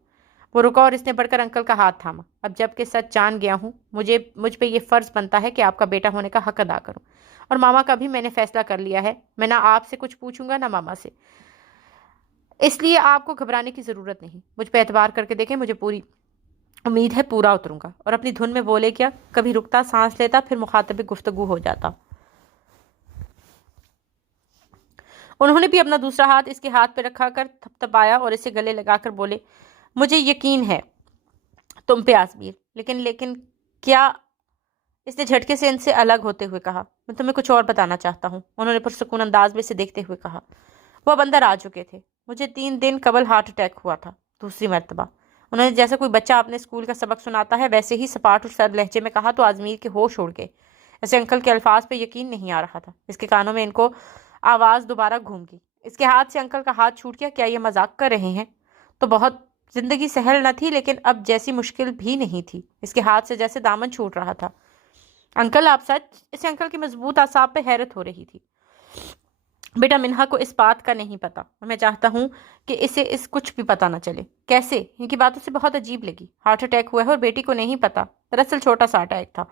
وہ رکا اور اس نے بڑھ کر انکل کا ہاتھ تھاما۔ اب جب کہ سچ جان گیا ہوں، مجھ پہ یہ فرض بنتا ہے کہ آپ کا بیٹا ہونے کا حق ادا کروں، اور ماما کا بھی میں نے فیصلہ کر لیا ہے۔ میں نہ آپ سے کچھ پوچھوں گا نہ ماما سے، اس لیے آپ کو گھبرانے کی ضرورت نہیں۔ مجھ پہ اعتبار کر کے دیکھیں، مجھے پوری امید ہے پورا اتروں گا۔ اور اپنی دھن میں بولے کیا، کبھی رکتا، سانس لیتا، پھر مخاطب گفتگو ہو جاتا۔ انہوں نے بھی اپنا دوسرا ہاتھ اس کے ہاتھ پہ رکھا کر تھپتھپایا اور اسے گلے لگا کر بولے، مجھے یقین ہے تم پہ آزمیر، لیکن کیا؟ اس نے جھٹکے سے ان سے الگ ہوتے ہوئے کہا، میں تمہیں کچھ اور بتانا چاہتا ہوں، انہوں نے پرسکون انداز میں اسے دیکھتے ہوئے کہا۔ وہ اب اندر آ چکے تھے۔ مجھے 3 دن قبل ہارٹ اٹیک ہوا تھا، دوسری مرتبہ، انہوں نے جیسے کوئی بچہ اپنے اسکول کا سبق سناتا ہے ویسے ہی سپاٹ اور سرد لہجے میں کہا تو آزمیر کے ہوش اڑ گئے۔ ایسے انکل کے الفاظ پہ یقین نہیں آ رہا تھا۔ اس کے کانوں میں ان کو آواز دوبارہ گھوم گئی، اس کے ہاتھ سے انکل کا ہاتھ چھوٹ گیا. کیا یہ مذاق کر رہے ہیں؟ تو بہت زندگی سہل نہ تھی لیکن اب جیسی مشکل بھی نہیں تھی. اس کے ہاتھ سے جیسے دامن چھوٹ رہا تھا. انکل آپ سچ؟ اسے انکل کی مضبوط اعصاب پہ حیرت ہو رہی تھی. بیٹا منہا کو اس بات کا نہیں پتا اور میں چاہتا ہوں کہ اسے اس کچھ بھی پتا نہ چلے. کیسے؟ ان کی باتوں سے بہت عجیب لگی. ہارٹ اٹیک ہوا ہے اور بیٹی کو نہیں پتا. دراصل چھوٹا سا اٹیک تھا.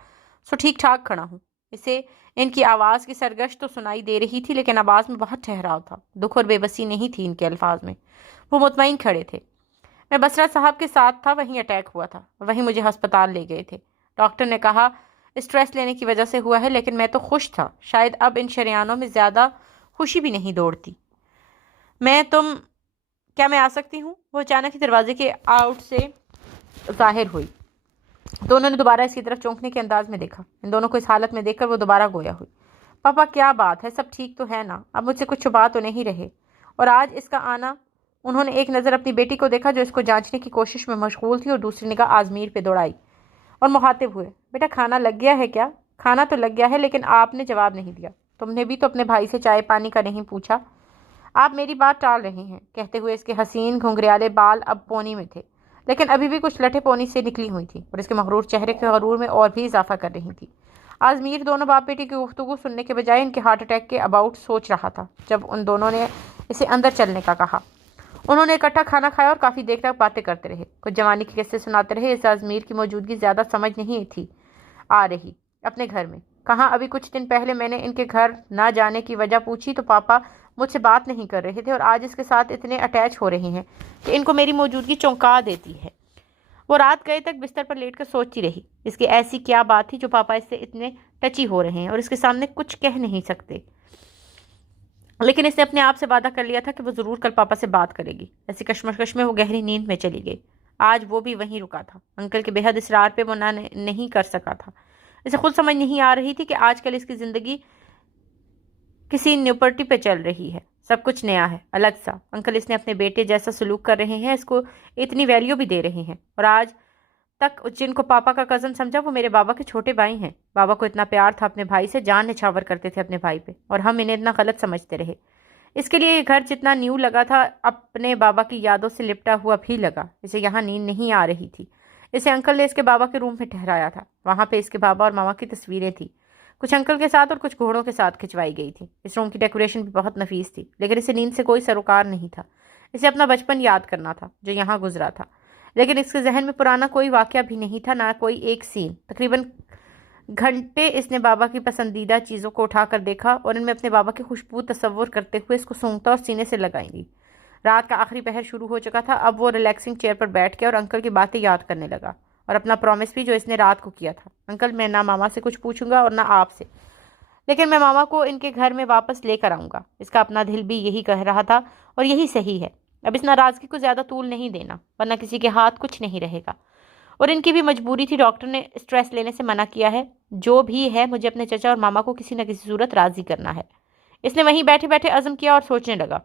سو ٹھیک ٹھاک کھڑا ہوں. اسے ان کی آواز کی سرگش تو سنائی دے رہی تھی لیکن آواز میں بہت ٹھہراؤ تھا. دکھ اور بے بسی نہیں تھی ان کے الفاظ میں. وہ مطمئن کھڑے تھے. میں بسرا صاحب کے ساتھ تھا. وہیں اٹیک ہوا تھا. وہیں مجھے ہسپتال لے گئے تھے. ڈاکٹر نے کہا اسٹریس لینے کی وجہ سے ہوا ہے لیکن میں تو خوش تھا. شاید اب ان شریانوں میں زیادہ خوشی بھی نہیں دوڑتی. کیا میں آ سکتی ہوں؟ وہ اچانک ہی دروازے کے آؤٹ سے ظاہر ہوئی. دونوں نے دوبارہ اس کی طرف چونکنے کے انداز میں دیکھا. ان دونوں کو اس حالت میں دیکھ کر وہ دوبارہ گویا ہوئی. پاپا کیا بات ہے؟ سب ٹھیک تو ہے نا؟ اب مجھ سے کچھ چھپا تو نہیں رہے؟ اور آج اس کا آنا. انہوں نے ایک نظر اپنی بیٹی کو دیکھا جو اس کو جانچنے کی کوشش میں مشغول تھی اور دوسری نگاہ آزمیر پہ دوڑائی اور مخاطب ہوئے. بیٹا کھانا لگ گیا ہے کیا؟ کھانا تو لگ گیا ہے لیکن آپ نے جواب نہیں دیا. تم نے بھی تو اپنے بھائی سے چائے پانی کا نہیں پوچھا. آپ میری بات ٹال رہے ہیں. کہتے ہوئے اس کے حسین گھنگریالے بال اب پونی میں تھے لیکن ابھی بھی کچھ لٹھے پونی سے نکلی ہوئی تھی اور اس کے مغرور چہرے کے غرور میں اور بھی اضافہ کر رہی تھی. آزمیر دونوں باپ بیٹی کی گفتگو سننے کے بجائے ان کے ہارٹ اٹیک کے اباؤٹ سوچ رہا تھا. جب ان دونوں نے اسے اندر چلنے کا کہا انہوں نے اکٹھا کھانا کھایا اور کافی دیر تک باتیں کرتے رہے. کچھ جوانی کے قصے سناتے رہے. اسے آزمیر کی موجودگی زیادہ سمجھ نہیں تھی آ رہی. اپنے گھر میں کہاں؟ ابھی کچھ دن پہلے میں نے ان کے گھر نہ جانے کی وجہ پوچھی تو پاپا مجھ سے بات نہیں کر رہے تھے اور آج اس کے ساتھ اتنے اٹیچ ہو رہے ہیں کہ ان کو میری موجودگی چونکا دیتی ہے. وہ رات گئے تک بستر پر لیٹ کر سوچتی رہی. اس کی ایسی کیا بات تھی جو پاپا اس سے اتنے ٹچی ہو رہے ہیں اور اس کے سامنے کچھ کہہ نہیں سکتے. لیکن اس نے اپنے آپ سے وعدہ کر لیا تھا کہ وہ ضرور کل پاپا سے بات کرے گی. ایسی کشمکش میں وہ گہری نیند میں چلی گئی. آج وہ بھی وہیں رکا تھا. انکل کے بے حد اصرار پہ وہ نہ نہیں کر سکا تھا. اسے خود سمجھ نہیں آ رہی تھی کہ آج کل اس کی زندگی کسی نیوپرٹی پہ چل رہی ہے. سب کچھ نیا ہے, الگ سا. انکل اس نے اپنے بیٹے جیسا سلوک کر رہے ہیں, اس کو اتنی ویلیو بھی دے رہے ہیں. اور آج تک جن کو پاپا کا کزن سمجھا وہ میرے بابا کے چھوٹے بھائی ہیں. بابا کو اتنا پیار تھا اپنے بھائی سے, جان نچھاور کرتے تھے اپنے بھائی پہ, اور ہم انہیں اتنا غلط سمجھتے رہے. اس کے لیے یہ گھر جتنا نیو لگا تھا اپنے بابا کی یادوں سے لپٹا ہوا بھی لگا. اسے یہاں نیند نہیں آ رہی تھی. اسے انکل نے اس کے بابا کے روم میں ٹھہرایا تھا. وہاں پہ اس کے بابا اور ماما کی تصویریں تھیں, کچھ انکل کے ساتھ اور کچھ گھوڑوں کے ساتھ کھنچوائی گئی تھی. اس روم کی ڈیکوریشن بھی بہت نفیس تھی لیکن اسے نیند سے کوئی سروکار نہیں تھا. اسے اپنا بچپن یاد کرنا تھا جو یہاں گزرا تھا, لیکن اس کے ذہن میں پرانا کوئی واقعہ بھی نہیں تھا, نہ کوئی ایک سین. تقریباً گھنٹے اس نے بابا کی پسندیدہ چیزوں کو اٹھا کر دیکھا اور ان میں اپنے بابا کی خوشبو تصور کرتے ہوئے اس کو سونگھتا اور سینے سے لگائیں گی. رات کا آخری پہر شروع ہو چکا تھا. اب وہ ریلیکسنگ چیئر پر بیٹھ کے اور انکل کی باتیں یاد کرنے لگا اور اپنا پرومس بھی جو اس نے رات کو کیا تھا. انکل میں نہ ماما سے کچھ پوچھوں گا اور نہ آپ سے, لیکن میں ماما کو ان کے گھر میں واپس لے کر آؤں گا. اس کا اپنا دل بھی یہی کہہ رہا تھا اور یہی صحیح ہے. اب اس ناراضگی کو زیادہ طول نہیں دینا ورنہ کسی کے ہاتھ کچھ نہیں رہے گا. اور ان کی بھی مجبوری تھی. ڈاکٹر نے اسٹریس لینے سے منع کیا ہے. جو بھی ہے مجھے اپنے چچا اور ماما کو کسی نہ کسی صورت راضی کرنا ہے. اس نے وہیں بیٹھے بیٹھے عزم کیا اور سوچنے لگا.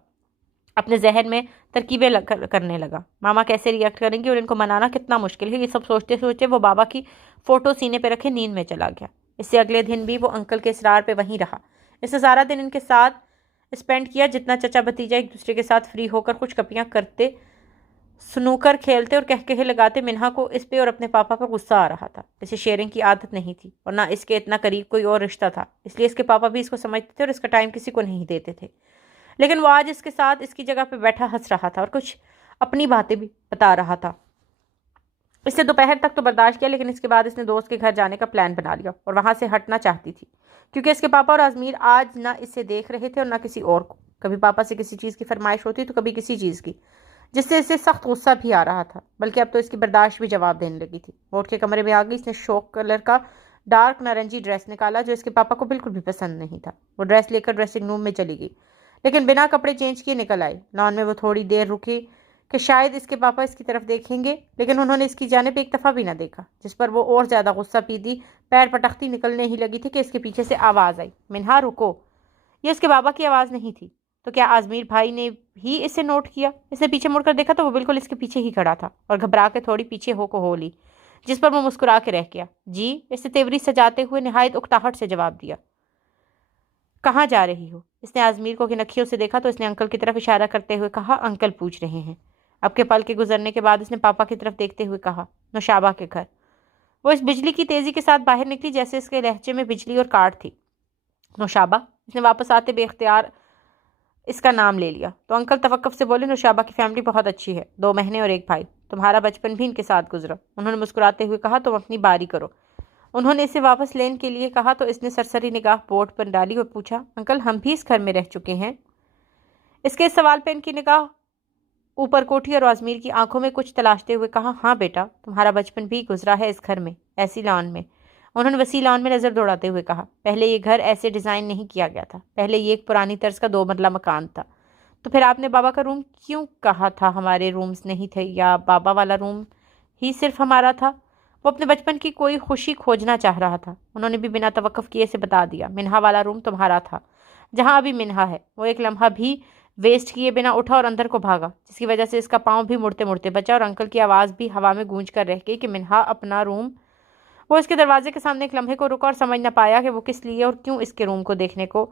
اپنے ذہن میں ترکیبیں کرنے لگا. ماما کیسے ریئیکٹ کریں گی اور ان کو منانا کتنا مشکل ہے, یہ سب سوچتے سوچتے وہ بابا کی فوٹو سینے پہ رکھے نیند میں چلا گیا. اس سے اگلے دن بھی وہ انکل کے اصرار پہ وہیں رہا. اس نے سارا دن ان کے ساتھ اسپینڈ کیا جتنا چچا بھتیجا ایک دوسرے کے ساتھ فری ہو کر کچھ کپیاں کرتے, سنوکر کھیلتے اور کہکہے لگاتے. منہا کو اس پہ اور اپنے پاپا پہ غصہ آ رہا تھا. اسے شیئرنگ کی عادت نہیں تھی اور نہ اس کے اتنا قریب کوئی اور رشتہ تھا, اس لیے اس کے پاپا بھی اس کو سمجھتے تھے اور اس کا ٹائم کسی کو نہیں دیتے تھے. لیکن وہ آج اس کے ساتھ اس کی جگہ پہ بیٹھا ہنس رہا تھا اور کچھ اپنی باتیں بھی بتا رہا تھا. اس نے دوپہر تک تو برداشت کیا لیکن اس کے بعد اس نے دوست کے گھر جانے کا پلان بنا لیا اور وہاں سے ہٹنا چاہتی تھی کیونکہ اس کے پاپا اور آزمیر آج نہ اسے دیکھ رہے تھے اور نہ کسی اور کو. کبھی پاپا سے کسی چیز کی فرمائش ہوتی تو کبھی کسی چیز کی, جس سے اسے سخت غصہ بھی آ رہا تھا, بلکہ اب تو اس کی برداشت بھی جواب دینے لگی تھی. وہ اٹھ کے کمرے میں آ گئی. اس نے شوک کلر کا ڈارک نارنجی ڈریس نکالا جو اس کے پاپا کو بالکل بھی پسند نہیں تھا. وہ ڈریس لے کر ڈریسنگ روم میں چلی گئی لیکن بنا کپڑے چینج کیے نکل آئی. لان میں وہ تھوڑی دیر رکی کہ شاید اس کے پاپا اس کی طرف دیکھیں گے, لیکن انہوں نے اس کی جانب ایک دفعہ بھی نہ دیکھا, جس پر وہ اور زیادہ غصہ پیدی پیر پٹختی نکلنے ہی لگی تھی کہ اس کے پیچھے سے آواز آئی, منہا رکو. یہ اس کے بابا کی آواز نہیں تھی. تو کیا آزمیر بھائی نے ہی اسے نوٹ کیا؟ اس نے پیچھے مڑ کر دیکھا تو وہ بالکل اس کے پیچھے ہی کھڑا تھا اور گھبرا کے تھوڑی پیچھے ہو لی, جس پر وہ مسکرا کے رہ گیا. جی, اس نے تیوری سجاتے ہوئے نہایت اکتاہٹ سے جواب دیا. کہاں جا رہی ہو؟ اس نے آزمیر کو کنکھیوں سے دیکھا تو اس نے انکل کی طرف اشارہ کرتے ہوئے کہا انکل پوچھ رہے ہیں۔ اب کے پل کے گزرنے کے بعد اس نے پاپا کی طرف دیکھتے ہوئے کہا نوشابہ کے گھر۔ وہ اس بجلی کی تیزی کے ساتھ باہر نکلی جیسے اس کے لہجے میں بجلی اور کاٹ تھی۔ نوشابہ؟ اس نے واپس آتے بے اختیار اس کا نام لے لیا تو انکل توقف سے بولے نوشابہ کی فیملی بہت اچھی ہے، 2 بہنیں اور 1 بھائی، تمہارا بچپن بھی ان کے ساتھ گزرا۔ انہوں نے مسکراتے ہوئے کہا تم اپنی باری کرو۔ انہوں نے اسے واپس لینے کے لیے کہا تو اس نے سرسری نگاہ بورڈ پر ڈالی اور پوچھا انکل ہم بھی اس گھر میں رہ چکے ہیں؟ اس کے اس سوال پہ ان کی نگاہ اوپر کوٹھی اور آزمیر کی آنکھوں میں کچھ تلاشتے ہوئے کہا ہاں بیٹا تمہارا بچپن بھی گزرا ہے اس گھر میں، ایسی لان میں۔ انہوں نے وسیع لان میں نظر دوڑاتے ہوئے کہا پہلے یہ گھر ایسے ڈیزائن نہیں کیا گیا تھا، پہلے یہ ایک پرانی طرز کا 2 مرلہ مکان تھا۔ تو پھر آپ نے بابا کا روم کیوں کہا تھا ہمارے رومز نہیں تھے، یا بابا والا روم ہی صرف ہمارا تھا؟ وہ اپنے بچپن کی کوئی خوشی کھوجنا چاہ رہا تھا۔ انہوں نے بھی بنا توقف کیے سے بتا دیا منہا والا روم تمہارا تھا، جہاں ابھی منہا ہے۔ وہ ایک لمحہ بھی ویسٹ کیے بنا اٹھا اور اندر کو بھاگا، جس کی وجہ سے اس کا پاؤں بھی مڑتے مڑتے بچا اور انکل کی آواز بھی ہوا میں گونج کر رہ گئی کہ منہا اپنا روم۔ وہ اس کے دروازے کے سامنے ایک لمحے کو رکا اور سمجھ نہ پایا کہ وہ کس لیے اور کیوں اس کے روم کو دیکھنے کو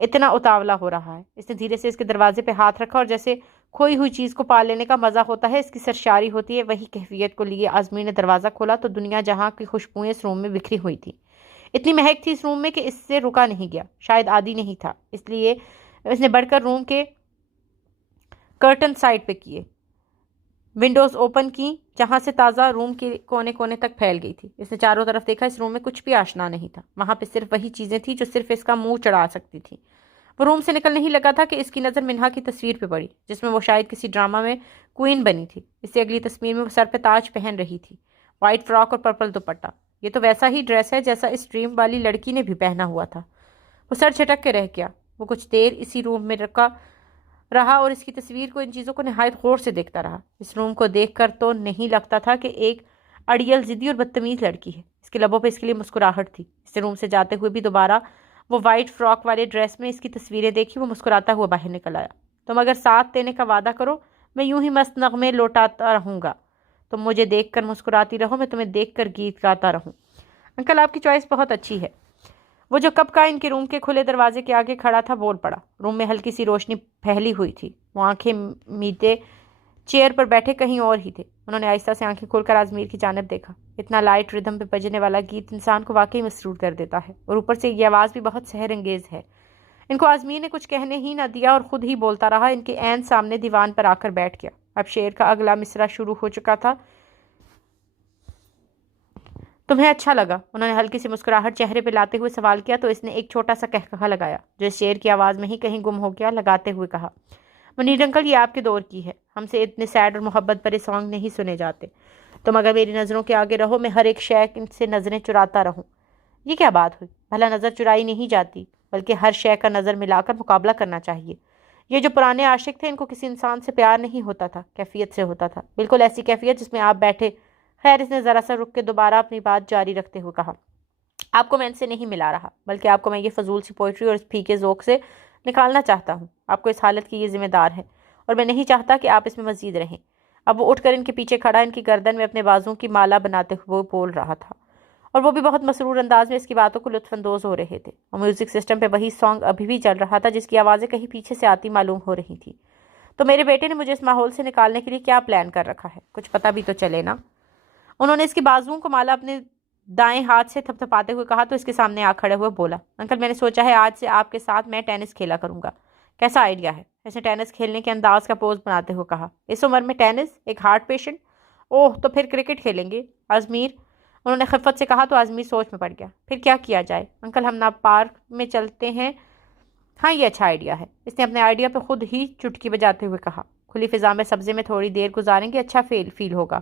اتنا اتاولا ہو رہا ہے۔ اس نے دھیرے سے اس کے دروازے پہ ہاتھ رکھا اور جیسے کھوئی ہوئی چیز کو پا لینے کا مزہ ہوتا ہے اس کی سرشاری ہوتی ہے، وہی کیفیت کو لیے آزمیر نے دروازہ کھولا تو دنیا جہاں کی خوشبوئیں اس روم میں بکھری ہوئی تھی۔ اتنی مہک تھی اس روم میں کہ اس سے رکا نہیں گیا، شاید عادی نہیں تھا، اس لیے اس نے بڑھ کر روم کے کرٹن سائڈ پہ کیے، ونڈوز اوپن کی جہاں سے تازہ روم کے کونے کونے تک پھیل گئی تھی۔ اس نے چاروں طرف دیکھا، اس روم میں کچھ بھی آشنا نہیں تھا، وہاں پہ صرف وہی چیزیں تھیں جو صرف اس کا منہ چڑھا سکتی تھی۔ وہ روم سے نکل نہیں لگا تھا کہ اس کی نظر منہا کی تصویر پہ پڑی جس میں وہ شاید کسی ڈرامہ میں کوئین بنی تھی۔ اس سے اگلی تصویر میں وہ سر پہ تاج پہن رہی تھی، وائٹ فراک اور پرپل دوپٹہ۔ یہ تو ویسا ہی ڈریس ہے جیسا اس ڈریم والی لڑکی نے بھی پہنا ہوا تھا۔ وہ سر جھٹک کے رہ گیا۔ وہ کچھ دیر اسی روم میں رہا اور اس کی تصویر کو، ان چیزوں کو نہایت غور سے دیکھتا رہا۔ اس روم کو دیکھ کر تو نہیں لگتا تھا کہ ایک اڑیل ضدی اور بدتمیز لڑکی ہے۔ اس کے لبوں پہ اس کے لیے مسکراہٹ تھی۔ اس نے روم سے جاتے ہوئے بھی دوبارہ وہ وائٹ فراک والے ڈریس میں اس کی تصویریں دیکھی۔ وہ مسکراتا ہوا باہر نکل آیا۔ تم اگر ساتھ دینے کا وعدہ کرو میں یوں ہی مست نغمے لوٹاتا رہوں گا، تم مجھے دیکھ کر مسکراتی رہو، میں تمہیں دیکھ کر گیت گاتا رہوں۔ انکل آپ کی چوائس بہت اچھی ہے۔ وہ جو کب کا ان کے روم کے کھلے دروازے کے آگے کھڑا تھا بول پڑا۔ روم میں ہلکی سی روشنی پھیلی ہوئی تھی۔ وہ آنکھیں میدے چیئر پر بیٹھے کہیں اور ہی تھے۔ انہوں نے آہستہ سے آنکھیں کھول کر آزمیر کی جانب دیکھا۔ اتنا لائٹ ردھم پہ بجنے والا گیت انسان کو واقعی مسرور کر دیتا ہے، اور اوپر سے یہ آواز بھی بہت سحر انگیز ہے۔ ان کو آزمیر نے کچھ کہنے ہی نہ دیا اور خود ہی بولتا رہا۔ ان کے عین سامنے دیوان پر آ کر بیٹھ گیا۔ اب شعر کا اگلا مصرع شروع ہو چکا تھا۔ تمہیں اچھا لگا؟ انہوں نے ہلکی سی مسکراہٹ چہرے پہ لاتے ہوئے سوال کیا تو اس نے ایک چھوٹا سا قہقہہ لگایا جو اس شعر کی آواز میں ہی کہیں گم ہو گیا، لگاتے ہوئے کہا منیر انکل یہ آپ کے دور کی ہے، ہم سے اتنے سیڈ اور محبت بھرے سانگ نہیں سنے جاتے۔ تم اگر میری نظروں کے آگے رہو میں ہر ایک شے سے نظریں چراتا رہوں۔ یہ کیا بات ہوئی؟ بھلا نظر چرائی نہیں جاتی بلکہ ہر شے کا نظر ملا کر مقابلہ کرنا چاہیے۔ یہ جو پرانے عاشق تھے ان کو کسی انسان سے پیار نہیں ہوتا تھا، کیفیت سے ہوتا تھا، بالکل ایسی کیفیت جس میں آپ بیٹھے۔ خیر، اس نے ذرا سا رک کے دوبارہ اپنی بات جاری رکھتے ہوئے کہا آپ کو میں ان سے نہیں ملا رہا، بلکہ آپ کو میں یہ فضول سی پوئٹری اور اس پھیکے ذوق سے نکالنا چاہتا ہوں۔ آپ کو اس حالت کی یہ ذمہ دار ہے اور میں نہیں چاہتا کہ آپ اس میں مزید رہیں۔ اب وہ اٹھ کر ان کے پیچھے کھڑا ان کی گردن میں اپنے بازوں کی مالا بناتے ہوئے بول رہا تھا، اور وہ بھی بہت مسرور انداز میں اس کی باتوں کو لطف اندوز ہو رہے تھے۔ اور میوزک سسٹم پہ وہی سانگ ابھی بھی چل رہا تھا جس کی آوازیں کہیں پیچھے سے آتی معلوم ہو رہی تھی۔ تو میرے بیٹے نے مجھے اس ماحول سے نکالنے کے لیے کیا پلان کر رکھا ہے؟ کچھ پتہ بھی تو چلے نا۔ انہوں نے اس کی بازوؤں کو مالا اپنے دائیں ہاتھ سے تھپتھپاتے ہوئے کہا تو اس کے سامنے آ کھڑے ہوئے بولا انکل میں نے سوچا ہے آج سے آپ کے ساتھ میں ٹینس کھیلا کروں گا۔ کیسا آئیڈیا ہے؟ اس نے ٹینس کھیلنے کے انداز کا پوز بناتے ہوئے کہا اس عمر میں ٹینس؟ ایک ہارٹ پیشنٹ؟ اوہ تو پھر کرکٹ کھیلیں گے آزمیر، انہوں نے خفت سے کہا تو آزمیر سوچ میں پڑ گیا۔ پھر کیا کیا جائے انکل، ہم نہ پارک میں چلتے ہیں؟ ہاں یہ اچھا آئیڈیا ہے، اس نے اپنے آئیڈیا پہ خود ہی چٹکی بجاتے ہوئے کہا۔ کھلی فضا میں سبزے میں تھوڑی دیر گزاریں گے، اچھا فیل ہوگا،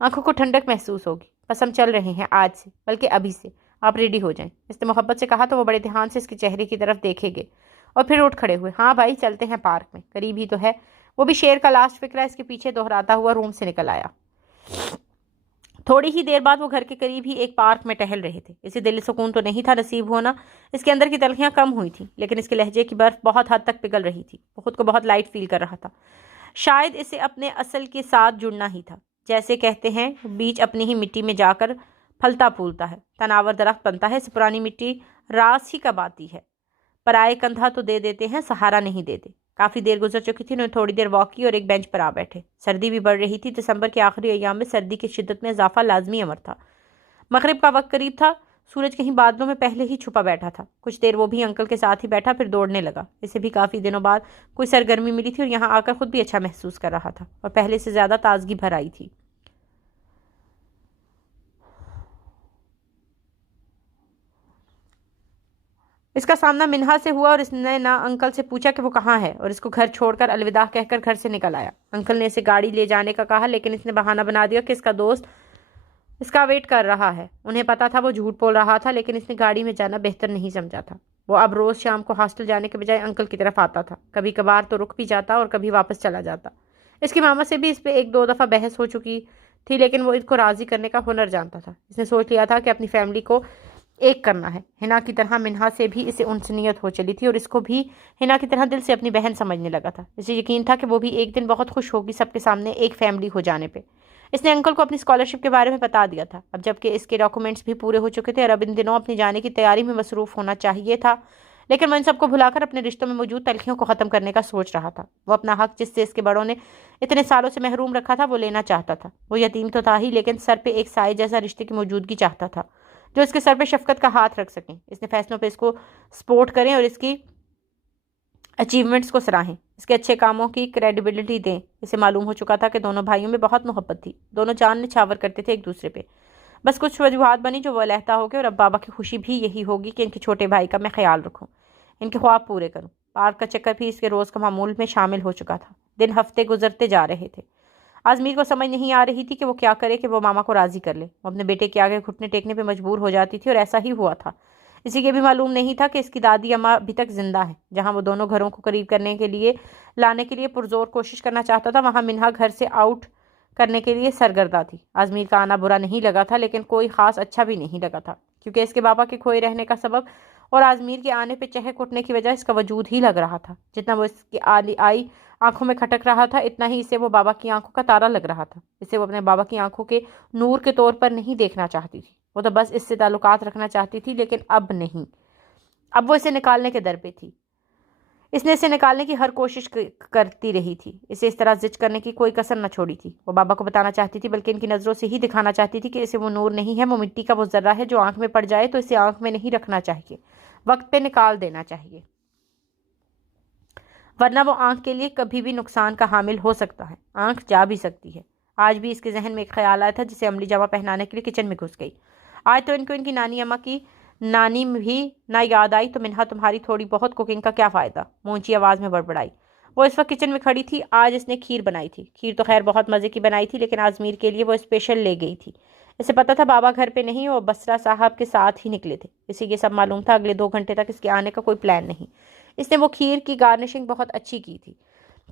آنکھوں کو ٹھنڈک محسوس ہوگی۔ بس ہم چل رہے ہیں آج سے، بلکہ ابھی سے، آپ ریڈی ہو جائیں، اس نے محبت سے کہا تو وہ بڑے دھیان سے اس کے چہرے کی طرف دیکھے گے اور پھر اٹھ کھڑے ہوئے۔ ہاں بھائی چلتے ہیں پارک میں، قریب ہی تو ہے۔ وہ بھی شعر کا لاسٹ فقرہ اس کے پیچھے دہراتا ہوا روم سے نکل آیا۔ تھوڑی ہی دیر بعد وہ گھر کے قریب ہی ایک پارک میں ٹہل رہے تھے۔ اسے دل سکون تو نہیں تھا نصیب ہونا، اس کے اندر کی تلخیاں کم ہوئی تھیں، لیکن اس کے لہجے کی برف بہت حد تک پگھل رہی تھی۔ وہ خود کو بہت لائٹ فیل کر رہا تھا، شاید اسے اپنے اصل کے ساتھ جڑنا ہی تھا۔ جیسے کہتے ہیں بیج اپنی ہی مٹی میں جا کر پھلتا پھولتا ہے، تناور درخت بنتا ہے، اس پرانی مٹی راس ہی کب آتی ہے، پرائے کندھا تو دے دیتے ہیں، سہارا نہیں دیتے۔ کافی دیر گزر چکی تھی، انہوں نے تھوڑی دیر واک کی اور ایک بینچ پر آ بیٹھے۔ سردی بھی بڑھ رہی تھی، دسمبر کے آخری ایام میں سردی کی شدت میں اضافہ لازمی امر تھا۔ مغرب کا وقت قریب تھا، سورج کہیں بادلوں میں پہلے ہی چھپا بیٹھا تھا۔ کچھ دیر وہ بھی انکل کے ساتھ ہی بیٹھا، پھر دوڑنے لگا۔ اسے بھی کافی دنوں بعد کوئی سرگرمی ملی تھی اور یہاں آ کر خود بھی اچھا محسوس کر رہا تھا اور پہلے سے زیادہ تازگی بھر آئی تھی۔ اس کا سامنا منہا سے ہوا اور اس نے نہ انکل سے پوچھا کہ وہ کہاں ہے اور اس کو گھر چھوڑ کر الوداع کہہ کر گھر سے نکل آیا۔ انکل نے اسے گاڑی لے جانے کا کہا، لیکن اس نے بہانہ بنا دیا کہ اس کا دوست اس کا ویٹ کر رہا ہے۔ انہیں پتا تھا وہ جھوٹ بول رہا تھا، لیکن اس نے گاڑی میں جانا بہتر نہیں سمجھا تھا۔ وہ اب روز شام کو ہاسٹل جانے کے بجائے انکل کی طرف آتا تھا، کبھی کبھار تو رک بھی جاتا اور کبھی واپس چلا جاتا۔ اس کی ماما سے بھی اس پہ ایک دو دفعہ بحث ہو چکی تھی، لیکن وہ اس کو راضی کرنے کا ہنر جانتا تھا۔ اس نے سوچ لیا تھا کہ اپنی فیملی کو ایک کرنا ہے۔ ہنا کی طرح منہا سے بھی اسے انسنیت ہو چلی تھی اور اس کو بھی ہنا کی طرح دل سے اپنی بہن سمجھنے لگا تھا۔ اسے یقین تھا کہ وہ بھی ایک دن بہت خوش ہوگی سب کے سامنے ایک فیملی ہو جانے پہ۔ اس نے انکل کو اپنی اسکالرشپ کے بارے میں بتا دیا تھا، اب جبکہ اس کے ڈاکومنٹس بھی پورے ہو چکے تھے اور اب ان دنوں اپنی جانے کی تیاری میں مصروف ہونا چاہیے تھا، لیکن وہ ان سب کو بھلا کر اپنے رشتوں میں موجود تلخیوں کو ختم کرنے کا سوچ رہا تھا۔ وہ اپنا حق جس سے اس کے بڑوں نے اتنے سالوں سے محروم رکھا تھا وہ لینا چاہتا تھا۔ وہ یتیم تو تھا ہی، لیکن سر پہ ایک سائے جیسا رشتے کی موجودگی چاہتا تھا جو اس کے سر پہ شفقت کا ہاتھ رکھ سکیں، اس نے فیصلوں پہ اس کو سپورٹ کریں اور اس کی اچیومنٹس کو سراہیں، اس کے اچھے کاموں کی کریڈیبلٹی دیں۔ اسے معلوم ہو چکا تھا کہ دونوں بھائیوں میں بہت محبت تھی، دونوں جان نچھاور کرتے تھے ایک دوسرے پہ۔ بس کچھ وجوہات بنی جو وہ علیحدہ ہو گئے اور اب بابا کی خوشی بھی یہی ہوگی کہ ان کے چھوٹے بھائی کا میں خیال رکھوں، ان کے خواب پورے کروں۔ پارک کا چکر بھی اس کے روز کا معمول میں شامل ہو چکا تھا۔ دن ہفتے گزرتے جا رہے تھے۔ آزمیر کو سمجھ نہیں آ رہی تھی کہ وہ کیا کرے کہ وہ ماما کو راضی کر لے۔ وہ اپنے بیٹے کے آگے گھٹنے ٹیکنے پہ مجبور ہو جاتی تھی اور ایسا ہی ہوا تھا۔ اسی کے بھی معلوم نہیں تھا کہ اس کی دادی اماں ابھی تک زندہ ہے۔ جہاں وہ دونوں گھروں کو قریب کرنے کے لیے لانے کے لیے پرزور کوشش کرنا چاہتا تھا، وہاں منہا گھر سے آؤٹ کرنے کے لیے سرگردہ تھی۔ آزمیر کا آنا برا نہیں لگا تھا، لیکن کوئی خاص اچھا بھی نہیں لگا تھا، کیونکہ اس کے بابا کے کھوئے رہنے کا سبب اور آزمیر کے آنے پہ چہک اٹھنے کی وجہ اس کا وجود ہی لگ رہا تھا۔ جتنا وہ اس کی آئی آنکھوں میں کھٹک رہا تھا، اتنا ہی اسے وہ بابا کی آنکھوں کا تارا لگ رہا تھا۔ اسے وہ اپنے بابا کی آنکھوں کے نور کے طور پر نہیں دیکھنا چاہتی تھی، وہ تو بس اس سے تعلقات رکھنا چاہتی تھی، لیکن اب نہیں۔ اب وہ اسے نکالنے کے در پہ تھی۔ اس نے اسے نکالنے کی ہر کوشش کرتی رہی تھی، اسے اس طرح زچ کرنے کی کوئی کسر نہ چھوڑی تھی۔ وہ بابا کو بتانا چاہتی تھی، بلکہ ان کی نظروں سے ہی دکھانا چاہتی تھی کہ اسے وہ نور نہیں ہے، وہ مٹی کا وہ ذرہ ہے جو آنکھ میں پڑ جائے تو اسے آنکھ میں نہیں رکھنا چاہیے، وقت پہ نکال دینا چاہیے، ورنہ وہ آنکھ کے لیے کبھی بھی نقصان کا حامل ہو سکتا ہے۔ آنکھ جا بھی سکتی ہے۔ آج بھی اس کے ذہن میں ایک خیال آیا تھا، جسے عملی جامہ پہنانے کے لیے کچن میں گھس گئی۔ آج تو ان کو ان کی نانی اماں کی نانی بھی نہ یاد آئی تو منہا تمہاری تھوڑی بہت کوکنگ کا کیا فائدہ، وہ اونچی آواز میں بڑبڑائی۔ وہ اس وقت کچن میں کھڑی تھی۔ آج اس نے کھیر بنائی تھی۔ کھیر تو خیر بہت مزے کی بنائی تھی، لیکن آزمیر کے لیے وہ اسپیشل لے گئی تھی۔ اسے پتا تھا بابا گھر پہ نہیں اور بسرا صاحب کے ساتھ ہی نکلے تھے۔ اسے یہ سب معلوم تھا اگلے 2 گھنٹے تک اس کے آنے کا کوئی پلان نہیں۔ اس نے وہ کھیر کی گارنشنگ بہت اچھی کی تھی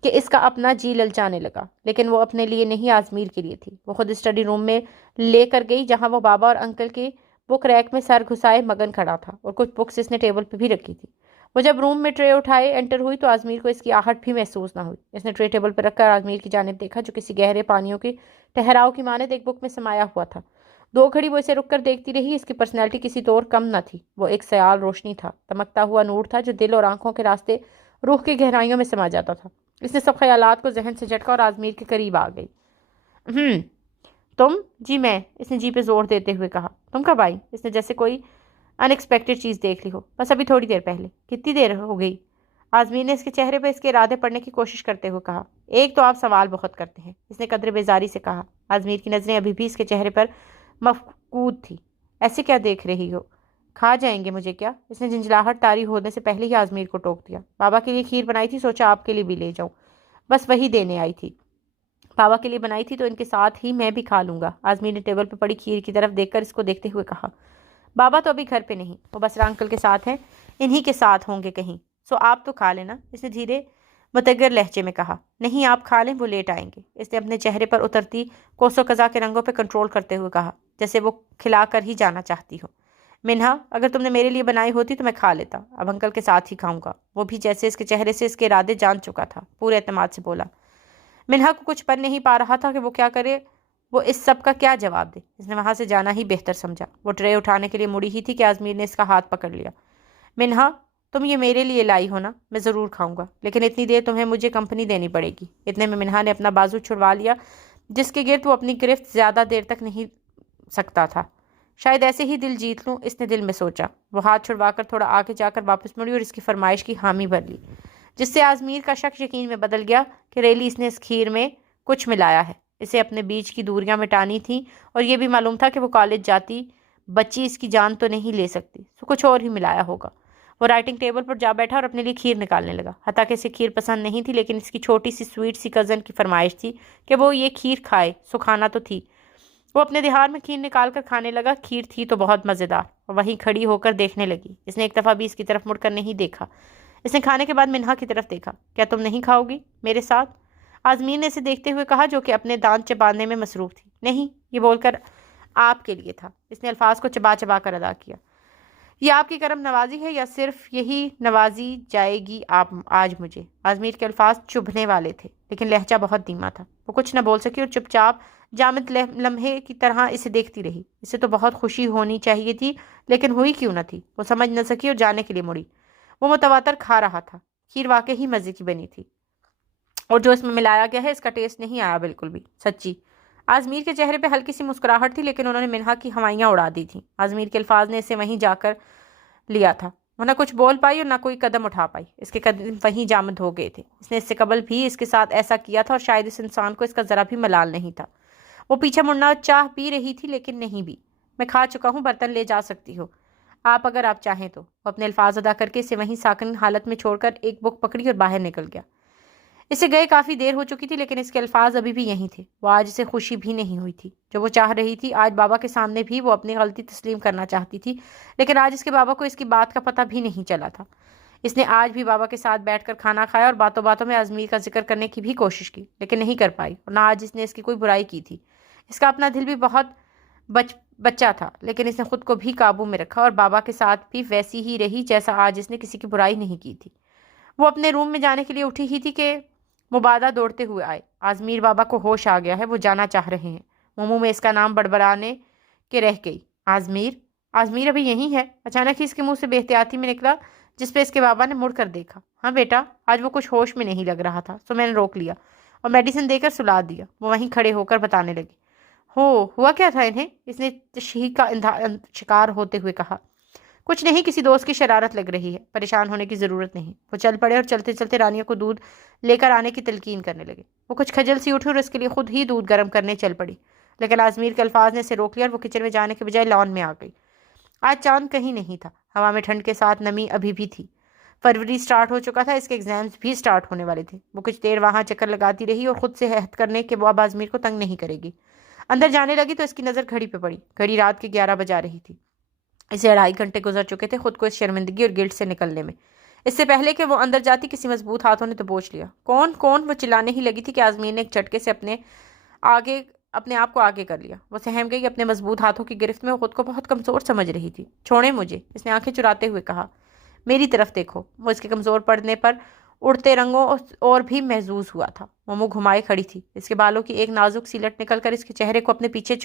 کہ اس کا اپنا جی للچانے لگا، لیکن وہ اپنے لیے نہیں، آزمیر کے لیے تھی۔ وہ خود اسٹڈی روم میں لے کر گئی، جہاں وہ بابا اور انکل کے بک ریک میں سر گھسائے مگن کھڑا تھا اور کچھ بکس اس نے ٹیبل پہ بھی رکھی تھی۔ وہ جب روم میں ٹرے اٹھائے انٹر ہوئی تو آزمیر کو اس کی آہٹ بھی محسوس نہ ہوئی۔ اس نے ٹرے ٹیبل پہ رکھ کر آزمیر کی جانب دیکھا، جو کسی گہرے پانیوں کے ٹھہراؤ کی مانند ایک بک میں سمایا ہوا تھا۔ 2 گھڑی وہ اسے رک کر دیکھتی رہی۔ اس کی پرسنالٹی کسی طور کم نہ تھی، وہ ایک سیال روشنی تھا، تمکتا ہوا نور تھا جو دل اور آنکھوں کے راستے روح کی گہرائیوں میں سما جاتا تھا۔ اس نے سب خیالات کو ذہن سے جھٹکا اور آزمیر کے قریب آ گئی۔ تم؟ جی میں، اس نے جی پہ زور دیتے ہوئے کہا۔ تم کب آئی؟ اس نے جیسے کوئی ان ایکسپیکٹڈ چیز دیکھ لی ہو۔ بس ابھی تھوڑی دیر پہلے۔ کتنی دیر ہو گئی؟ آزمیر نے اس کے چہرے پہ اس کے ارادے پڑھنے کی کوشش کرتے ہوئے کہا۔ ایک تو آپ سوال بہت کرتے ہیں، اس نے قدرے بیزاری سے کہا۔ آزمیر کی نظریں ابھی بھی اس کے چہرے پر مفقود تھی۔ ایسے کیا دیکھ رہی ہو؟ کھا جائیں گے مجھے کیا؟ اس نے جھنجھلاہٹ طاری ہونے سے پہلے ہی آزمیر کو ٹوک دیا۔ بابا کے لیے کھیر بنائی تھی، سوچا آپ کے لیے بھی لے جاؤں، بس وہی دینے آئی تھی۔ بابا کے لیے بنائی تھی تو ان کے ساتھ ہی میں بھی کھا لوں گا۔ آزمیر نے ٹیبل پہ پڑی کھیر کی طرف دیکھ کر اس کو دیکھتے ہوئے کہا۔ بابا تو ابھی گھر پہ نہیں، وہ بسرا انکل کے ساتھ ہیں، انہی کے ساتھ ہوں گے کہیں، سو آپ تو کھا لینا، اس نے دھیرے متگر لہجے میں کہا۔ نہیں آپ کھا لیں، وہ لیٹ آئیں گے، اس نے اپنے چہرے پر اترتی کوس و قزح کے رنگوں پہ کنٹرول کرتے ہوئے کہا، جیسے وہ کھلا کر ہی جانا چاہتی ہو۔ منہا اگر تم نے میرے لیے بنائی ہوتی تو میں کھا لیتا، اب انکل کے ساتھ ہی کھاؤں گا۔ وہ بھی جیسے اس کے چہرے سے اس کے ارادے جان چکا تھا، پورے اعتماد سے بولا۔ منہا کو کچھ پن نہیں پا رہا تھا کہ وہ کیا کرے، وہ اس سب کا کیا جواب دے۔ اس نے وہاں سے جانا ہی بہتر سمجھا۔ وہ ٹرے اٹھانے کے لیے مڑی ہی تھی کہ آزمیر نے اس کا ہاتھ پکڑ لیا۔ منہا تم یہ میرے لیے لائی ہو نا؟ میں ضرور کھاؤں گا، لیکن اتنی دیر تمہیں مجھے کمپنی دینی پڑے گی۔ اتنے میں منہا نے اپنا بازو چھڑوا لیا جس کے گرد وہ اپنی گرفت زیادہ دیر تک نہیں سکتا تھا۔ شاید ایسے ہی دل جیت لوں، اس نے دل میں سوچا۔ وہ ہاتھ چھڑوا کر تھوڑا آگے جا کر واپس مڑی اور اس کی فرمائش کی حامی بھر لی، جس سے آزمیر کا شک یقین میں بدل گیا کہ ریلی اس نے اس کھیر میں کچھ ملایا ہے۔ اسے اپنے بیچ کی دوریاں مٹانی تھیں اور یہ بھی معلوم تھا کہ وہ کالج جاتی بچی اس کی جان تو نہیں لے سکتی، تو کچھ اور ہی ملایا ہوگا۔ وہ رائٹنگ ٹیبل پر جا بیٹھا اور اپنے لیے کھیر نکالنے لگا۔ حتیٰ کہ اسے کھیر پسند نہیں تھی، لیکن اس کی چھوٹی سی سویٹ سی کزن کی فرمائش تھی کہ وہ یہ کھیر کھائے، سو کھانا تو تھی۔ وہ اپنے دھیان میں کھیر نکال کر کھانے لگا۔ کھیر تھی تو بہت مزیدار، اور وہیں کھڑی ہو کر دیکھنے لگی۔ اس نے ایک دفعہ بھی اس کی طرف مڑ کر نہیں دیکھا۔ اس نے کھانے کے بعد منہا کی طرف دیکھا۔ کیا تم نہیں کھاؤ گی میرے ساتھ؟ آزمین نے اسے دیکھتے ہوئے کہا، جو کہ اپنے دانت چبانے میں مصروف تھی۔ نہیں، یہ بول کر آپ کے لیے تھا۔ اس نے الفاظ کو چبا چبا کر ادا کیا۔ یہ آپ کی کرم نوازی ہے یا صرف یہی نوازی جائے گی آج مجھے؟ آزمیر کے الفاظ چبھنے والے تھے، لیکن لہجہ بہت دھیما تھا۔ وہ کچھ نہ بول سکی اور چپ چاپ جامد لمحے کی طرح اسے دیکھتی رہی۔ اسے تو بہت خوشی ہونی چاہیے تھی، لیکن ہوئی کیوں نہ تھی؟ وہ سمجھ نہ سکی اور جانے کے لیے مڑی۔ وہ متواتر کھا رہا تھا۔ کھیر واقعی مزے کی بنی تھی، اور جو اس میں ملایا گیا ہے اس کا ٹیسٹ نہیں آیا بالکل بھی، سچی۔ آزمیر کے چہرے پہ ہلکی سی مسکراہٹ تھی، لیکن انہوں نے منہا کی ہوائیاں اڑا دی تھیں۔ آزمیر کے الفاظ نے اسے وہیں جا کر لیا تھا۔ وہ نہ کچھ بول پائی اور نہ کوئی قدم اٹھا پائی۔ اس کے قدم وہیں جامد ہو گئے تھے۔ اس نے اس سے قبل بھی اس کے ساتھ ایسا کیا تھا، اور شاید اس انسان کو اس کا ذرا بھی ملال نہیں تھا۔ وہ پیچھے مڑنا چاہ پی رہی تھی، لیکن نہیں بھی۔ میں کھا چکا ہوں، برتن لے جا سکتی ہو آپ اگر آپ چاہیں تو۔ وہ اپنے الفاظ ادا کر کے اسے وہیں ساکن حالت میں چھوڑ کر ایک بک پکڑی اور باہر نکل گیا۔ اسے گئے کافی دیر ہو چکی تھی، لیکن اس کے الفاظ ابھی بھی یہیں تھے۔ وہ آج اسے خوشی بھی نہیں ہوئی تھی جو وہ چاہ رہی تھی۔ آج بابا کے سامنے بھی وہ اپنی غلطی تسلیم کرنا چاہتی تھی، لیکن آج اس کے بابا کو اس کی بات کا پتہ بھی نہیں چلا تھا۔ اس نے آج بھی بابا کے ساتھ بیٹھ کر کھانا کھایا اور باتوں باتوں میں آزمیر کا ذکر کرنے کی بھی کوشش کی، لیکن نہیں کر پائی، اور نہ آج اس نے اس کی کوئی برائی کی تھی۔ اس کا اپنا دل بھی بہت بچہ تھا، لیکن اس نے خود کو بھی قابو میں رکھا اور بابا کے ساتھ بھی ویسی ہی رہی جیسا آج اس نے کسی کی برائی نہیں کی تھی۔ وہ اپنے روم میں جانے کے لیے اٹھی ہی تھی کہ مبادہ دوڑتے ہوئے آئے۔ آزمیر بابا کو ہوش آ گیا ہے، وہ جانا چاہ رہے ہیں۔ منہ میں اس کا نام بڑبڑانے کے رہ گئی۔ آزمیر ابھی یہیں ہے؟ اچانک ہی اس کے منہ سے بے احتیاطی میں نکلا، جس پہ اس کے بابا نے مڑ کر دیکھا۔ ہاں بیٹا، آج وہ کچھ ہوش میں نہیں لگ رہا تھا، سو میں نے روک لیا اور میڈیسن دے کر سلا دیا۔ وہ وہیں کھڑے ہو کر بتانے لگے۔ ہوا کیا تھا انہیں؟ اس نے تشہیر کا شکار ہوتے ہوئے کہا۔ کچھ نہیں، کسی دوست کی شرارت لگ رہی ہے، پریشان ہونے کی ضرورت نہیں۔ وہ چل پڑے اور چلتے چلتے رانیہ کو دودھ لے کر آنے کی تلقین کرنے لگے۔ وہ کچھ کھجل سی اٹھی اور اس کے لیے خود ہی دودھ گرم کرنے چل پڑی، لیکن آزمیر کے الفاظ نے اسے روک لیا اور وہ کچن میں جانے کے بجائے لان میں آ گئی۔ آج چاند کہیں نہیں تھا، ہوا میں ٹھنڈ کے ساتھ نمی ابھی بھی تھی۔ فروری سٹارٹ ہو چکا تھا، اس کے ایگزامز بھی سٹارٹ ہونے والے تھے۔ وہ کچھ دیر وہاں چکر لگاتی رہی اور خود سے عہد کرنے کہ وہ اب آزمیر کو تنگ نہیں کرے گی۔ اندر جانے لگی تو اس کی نظر گھڑی پہ پڑی۔ گھڑی رات کے 11 بجا رہی تھی۔ اسے 2.5 گھنٹے گزر چکے تھے خود کو اس شرمندگی اور گلٹ سے نکلنے میں۔ اس سے پہلے کہ وہ اندر جاتی کسی مضبوط ہاتھوں نے دبوچ لیا۔ کون وہ چلانے ہی لگی تھی کہ آزمین نے ایک جھٹکے سے اپنے آپ کو آگے کر لیا۔ وہ سہم گئی اپنے مضبوط ہاتھوں کی گرفت میں، وہ خود کو بہت کمزور سمجھ رہی تھی۔ چھوڑیں مجھے، اس نے آنکھیں چراتے ہوئے کہا۔ میری طرف دیکھو۔ وہ اس کے کمزور پڑنے پر اڑتے رنگوں اور بھی محظوظ ہوا تھا۔ وہ منہ گھمائے کھڑی تھی۔ اس کے بالوں کی ایک نازک سی لٹ نکل کر اس کے چہرے کو اپنے پیچھے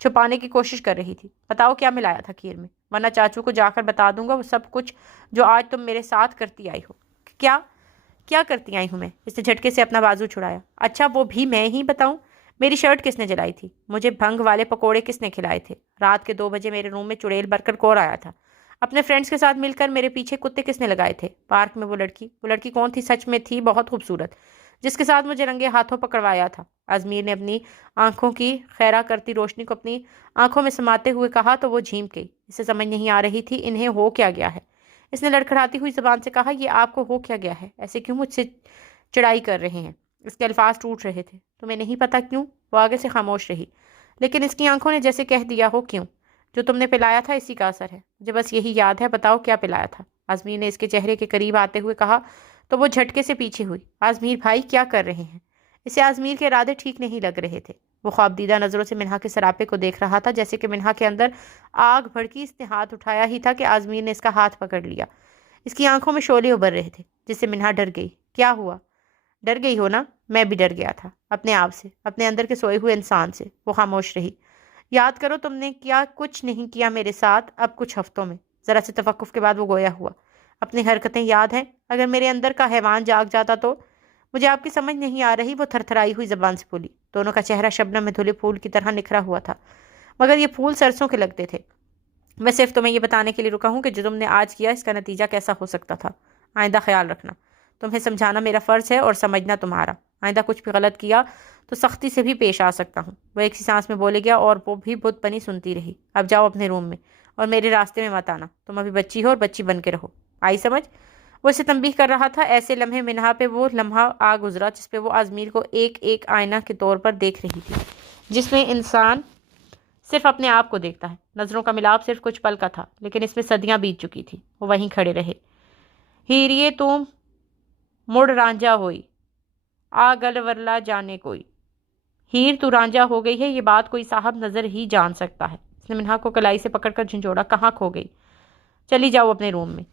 چھپانے کی کوشش کر رہی تھی۔ بتاؤ کیا ملایا تھا کھیر میں، ورنہ چاچو کو جا کر بتا دوں گا وہ سب کچھ جو آج تم میرے ساتھ کرتی آئی ہو۔ کیا کرتی آئی ہوں میں؟ اس نے جھٹکے سے اپنا بازو چھڑایا۔ اچھا، وہ بھی میں ہی بتاؤں؟ میری شرٹ کس نے جلائی تھی؟ مجھے بھنگ والے پکوڑے کس نے کھلائے تھے؟ رات کے 2 بجے میرے روم میں چڑیل بھر کر کون آیا تھا؟ اپنے فرینڈس کے ساتھ مل کر میرے پیچھے کتے کس نے لگائے تھے؟ پارک میں وہ لڑکی کون تھی؟ سچ میں تھی بہت خوبصورت، جس کے ساتھ مجھے رنگے ہاتھوں پکڑوایا تھا۔ آزمیر نے اپنی آنکھوں کی خیرہ کرتی روشنی کو اپنی آنکھوں میں سماتے ہوئے کہا تو وہ جھیم گئی۔ اسے سمجھ نہیں آ رہی تھی انہیں ہو کیا گیا ہے۔ اس نے لڑکھڑاتی ہوئی زبان سے کہا، یہ آپ کو ہو کیا گیا ہے؟ ایسے کیوں مجھ سے چڑھائی کر رہے ہیں؟ اس کے الفاظ ٹوٹ رہے تھے۔ تمہیں نہیں پتا کیوں؟ وہ آگے سے خاموش رہی، لیکن اس کی آنکھوں نے جیسے کہہ دیا ہو کیوں۔ جو تم نے پلایا تھا اسی کا اثر ہے، مجھے بس یہی یاد ہے۔ بتاؤ کیا پلایا تھا؟ آزمیر نے اس کے چہرے کے قریب آتے ہوئے کہا تو وہ جھٹکے سے پیچھے ہوئی۔ آزمیر بھائی کیا کر رہے ہیں؟ اسے آزمیر کے ارادے ٹھیک نہیں لگ رہے تھے۔ وہ خوابدیدہ نظروں سے منہا کے سراپے کو دیکھ رہا تھا، جیسے کہ منہا کے اندر آگ بھڑکی۔ اس نے ہاتھ اٹھایا ہی تھا کہ آزمیر نے اس کا ہاتھ پکڑ لیا۔ اس کی آنکھوں میں شعلے ابھر رہے تھے، جس سے منہا ڈر گئی۔ کیا ہوا؟ ڈر گئی ہو نا؟ میں بھی ڈر گیا تھا، اپنے آپ سے، اپنے اندر کے سوئے ہوئے انسان سے۔ وہ خاموش رہی۔ یاد کرو تم نے کیا کچھ نہیں کیا میرے ساتھ اب کچھ ہفتوں میں۔ ذرا سے توقف کے بعد وہ گویا ہوا۔ اپنی حرکتیں یاد ہیں؟ اگر میرے اندر کا حیوان جاگ جاتا تو؟ مجھے آپ کی سمجھ نہیں آ رہی، وہ تھرتھرائی ہوئی زبان سے بولی۔ دونوں کا چہرہ شبنم میں دھلے پھول کی طرح نکھرا ہوا تھا، مگر یہ پھول سرسوں کے لگتے تھے۔ میں صرف تمہیں یہ بتانے کے لیے رکا ہوں کہ جو تم نے آج کیا اس کا نتیجہ کیسا ہو سکتا تھا۔ آئندہ خیال رکھنا۔ تمہیں سمجھانا میرا فرض ہے اور سمجھنا تمہارا۔ آئندہ کچھ بھی غلط کیا تو سختی سے بھی پیش آ سکتا ہوں۔ وہ ایک سی سانس میں بولے گیا اور وہ بھی بت بنی سنتی رہی۔ اب جاؤ اپنے روم میں اور میرے راستے میں مت آنا۔ تم ابھی بچی ہو اور بچی بن کے رہو، آئی سمجھ؟ وہ اسے تنبیہ کر رہا تھا۔ ایسے لمحے منہا پہ وہ لمحہ آ گزرا جس پہ وہ ازمیر کو ایک ایک آئینہ کے طور پر دیکھ رہی تھی، جس میں انسان صرف اپنے آپ کو دیکھتا ہے۔ نظروں کا ملاپ صرف کچھ پل کا تھا، لیکن اس میں صدیاں بیت چکی تھی۔ وہ وہیں کھڑے رہے۔ ہیریے تم مڑ رانجھا ہوئی، آ گل ورلا جانے کوئی۔ ہیر تو رانجھا ہو گئی ہے، یہ بات کوئی صاحب نظر ہی جان سکتا ہے۔ اس نے منہا کو کلائی سے پکڑ کر جھنجھوڑا۔ کہاں کھو گئی؟ چلی جاؤ اپنے روم میں۔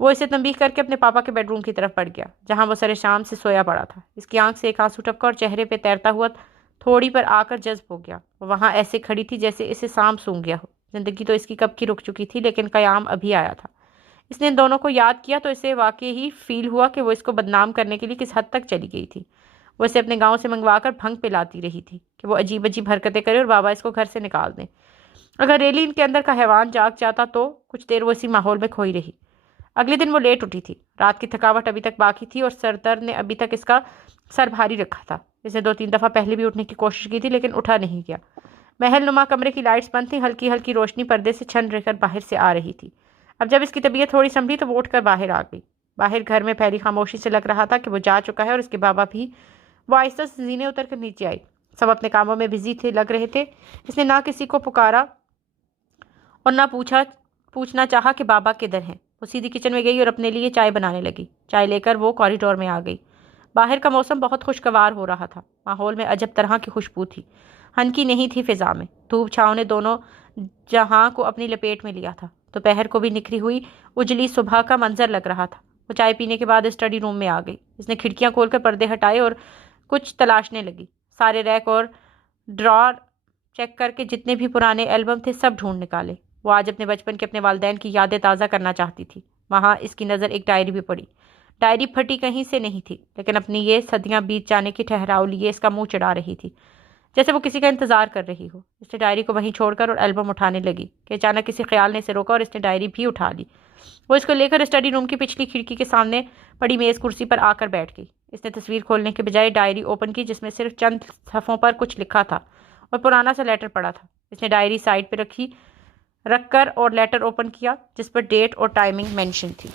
وہ اسے تنبیہ کر کے اپنے پاپا کے بیڈ روم کی طرف بڑھ گیا، جہاں وہ سر شام سے سویا پڑا تھا۔ اس کی آنکھ سے ایک آنسو ٹپکا اور چہرے پہ تیرتا ہوا تھوڑی پر آ کر جذب ہو گیا۔ وہ وہاں ایسے کھڑی تھی جیسے اسے سانپ سونگھ گیا ہو۔ زندگی تو اس کی کب کی رک چکی تھی، لیکن قیام ابھی آیا تھا۔ اس نے ان دونوں کو یاد کیا تو اسے واقعی ہی فیل ہوا کہ وہ اس کو بدنام کرنے کے لیے کس حد تک چلی گئی تھی۔ وہ اسے اپنے گاؤں سے منگوا کر بھنگ پلاتی رہی تھی کہ وہ عجیب عجیب حرکتیں کرے اور بابا اس کو گھر سے نکال دیں۔ اگر ریلی ان کے اندر کا حیوان جاگ جاتا تو؟ کچھ دیر وہ اسی ماحول میں کھوئی رہی۔ اگلے دن وہ لیٹ اٹھی تھی۔ رات کی تھکاوٹ ابھی تک باقی تھی اور سر درد نے ابھی تک اس کا سر بھاری رکھا تھا۔ اس نے 2-3 دفعہ پہلے بھی اٹھنے کی کوشش کی تھی، لیکن اٹھا نہیں گیا۔ محل نما کمرے کی لائٹس بند تھیں، ہلکی ہلکی روشنی پردے سے چھن رہ کر باہر سے آ رہی تھی۔ اب جب اس کی طبیعت تھوڑی سنبھلی تو وہ اٹھ کر باہر آ گئی۔ باہر گھر میں پھیلی خاموشی سے لگ رہا تھا کہ وہ جا چکا ہے اور اس کے بابا بھی۔ وہ آہستہ سے زینے اتر کر نیچے آئی۔ سب اپنے کاموں میں بزی تھے، لگ رہے تھے۔ اس نے نہ کسی کو پکارا اور نہ پوچھنا چاہا کہ بابا کدھر ہیں۔ وہ سیدھی کچن میں گئی اور اپنے لیے چائے بنانے لگی۔ چائے لے کر وہ کوریڈور میں آ گئی۔ باہر کا موسم بہت خوشگوار ہو رہا تھا۔ ماحول میں عجب طرح کی خوشبو تھی، ہنکی نہیں تھی فضا میں۔ دھوپ چھاؤں نے دونوں جہاں کو اپنی لپیٹ میں لیا تھا۔ دوپہر کو بھی نکھری ہوئی اجلی صبح کا منظر لگ رہا تھا۔ وہ چائے پینے کے بعد اسٹڈی روم میں آ گئی۔ اس نے کھڑکیاں کھول کر پردے ہٹائے اور کچھ تلاشنے لگی۔ سارے ریک اور ڈرار چیک کر کے جتنے بھی پرانے ایلبم تھے سب ڈھونڈ نکالے۔ وہ آج اپنے بچپن کے اپنے والدین کی یادیں تازہ کرنا چاہتی تھی۔ وہاں اس کی نظر ایک ڈائری بھی پڑی۔ ڈائری پھٹی کہیں سے نہیں تھی، لیکن اپنی یہ صدیاں بیت جانے کی ٹھہراؤ لیے اس کا منہ چڑھا رہی تھی، جیسے وہ کسی کا انتظار کر رہی ہو۔ اس نے ڈائری کو وہیں چھوڑ کر اور ایلبم اٹھانے لگی کہ اچانک کسی خیال نے اسے روکا اور اس نے ڈائری بھی اٹھا لی۔ وہ اس کو لے کر اسٹڈی روم کی پچھلی کھڑکی کے سامنے پڑی میز کرسی پر آ کر بیٹھ گئی۔ اس نے تصویر کھولنے کے بجائے ڈائری اوپن کی، جس میں صرف چند صفحوں پر کچھ لکھا تھا اور پرانا سا لیٹر پڑا تھا۔ اس نے ڈائری سائڈ پہ رکھ کر اور لیٹر اوپن کیا، جس پر ڈیٹ اور ٹائمنگ مینشن تھی۔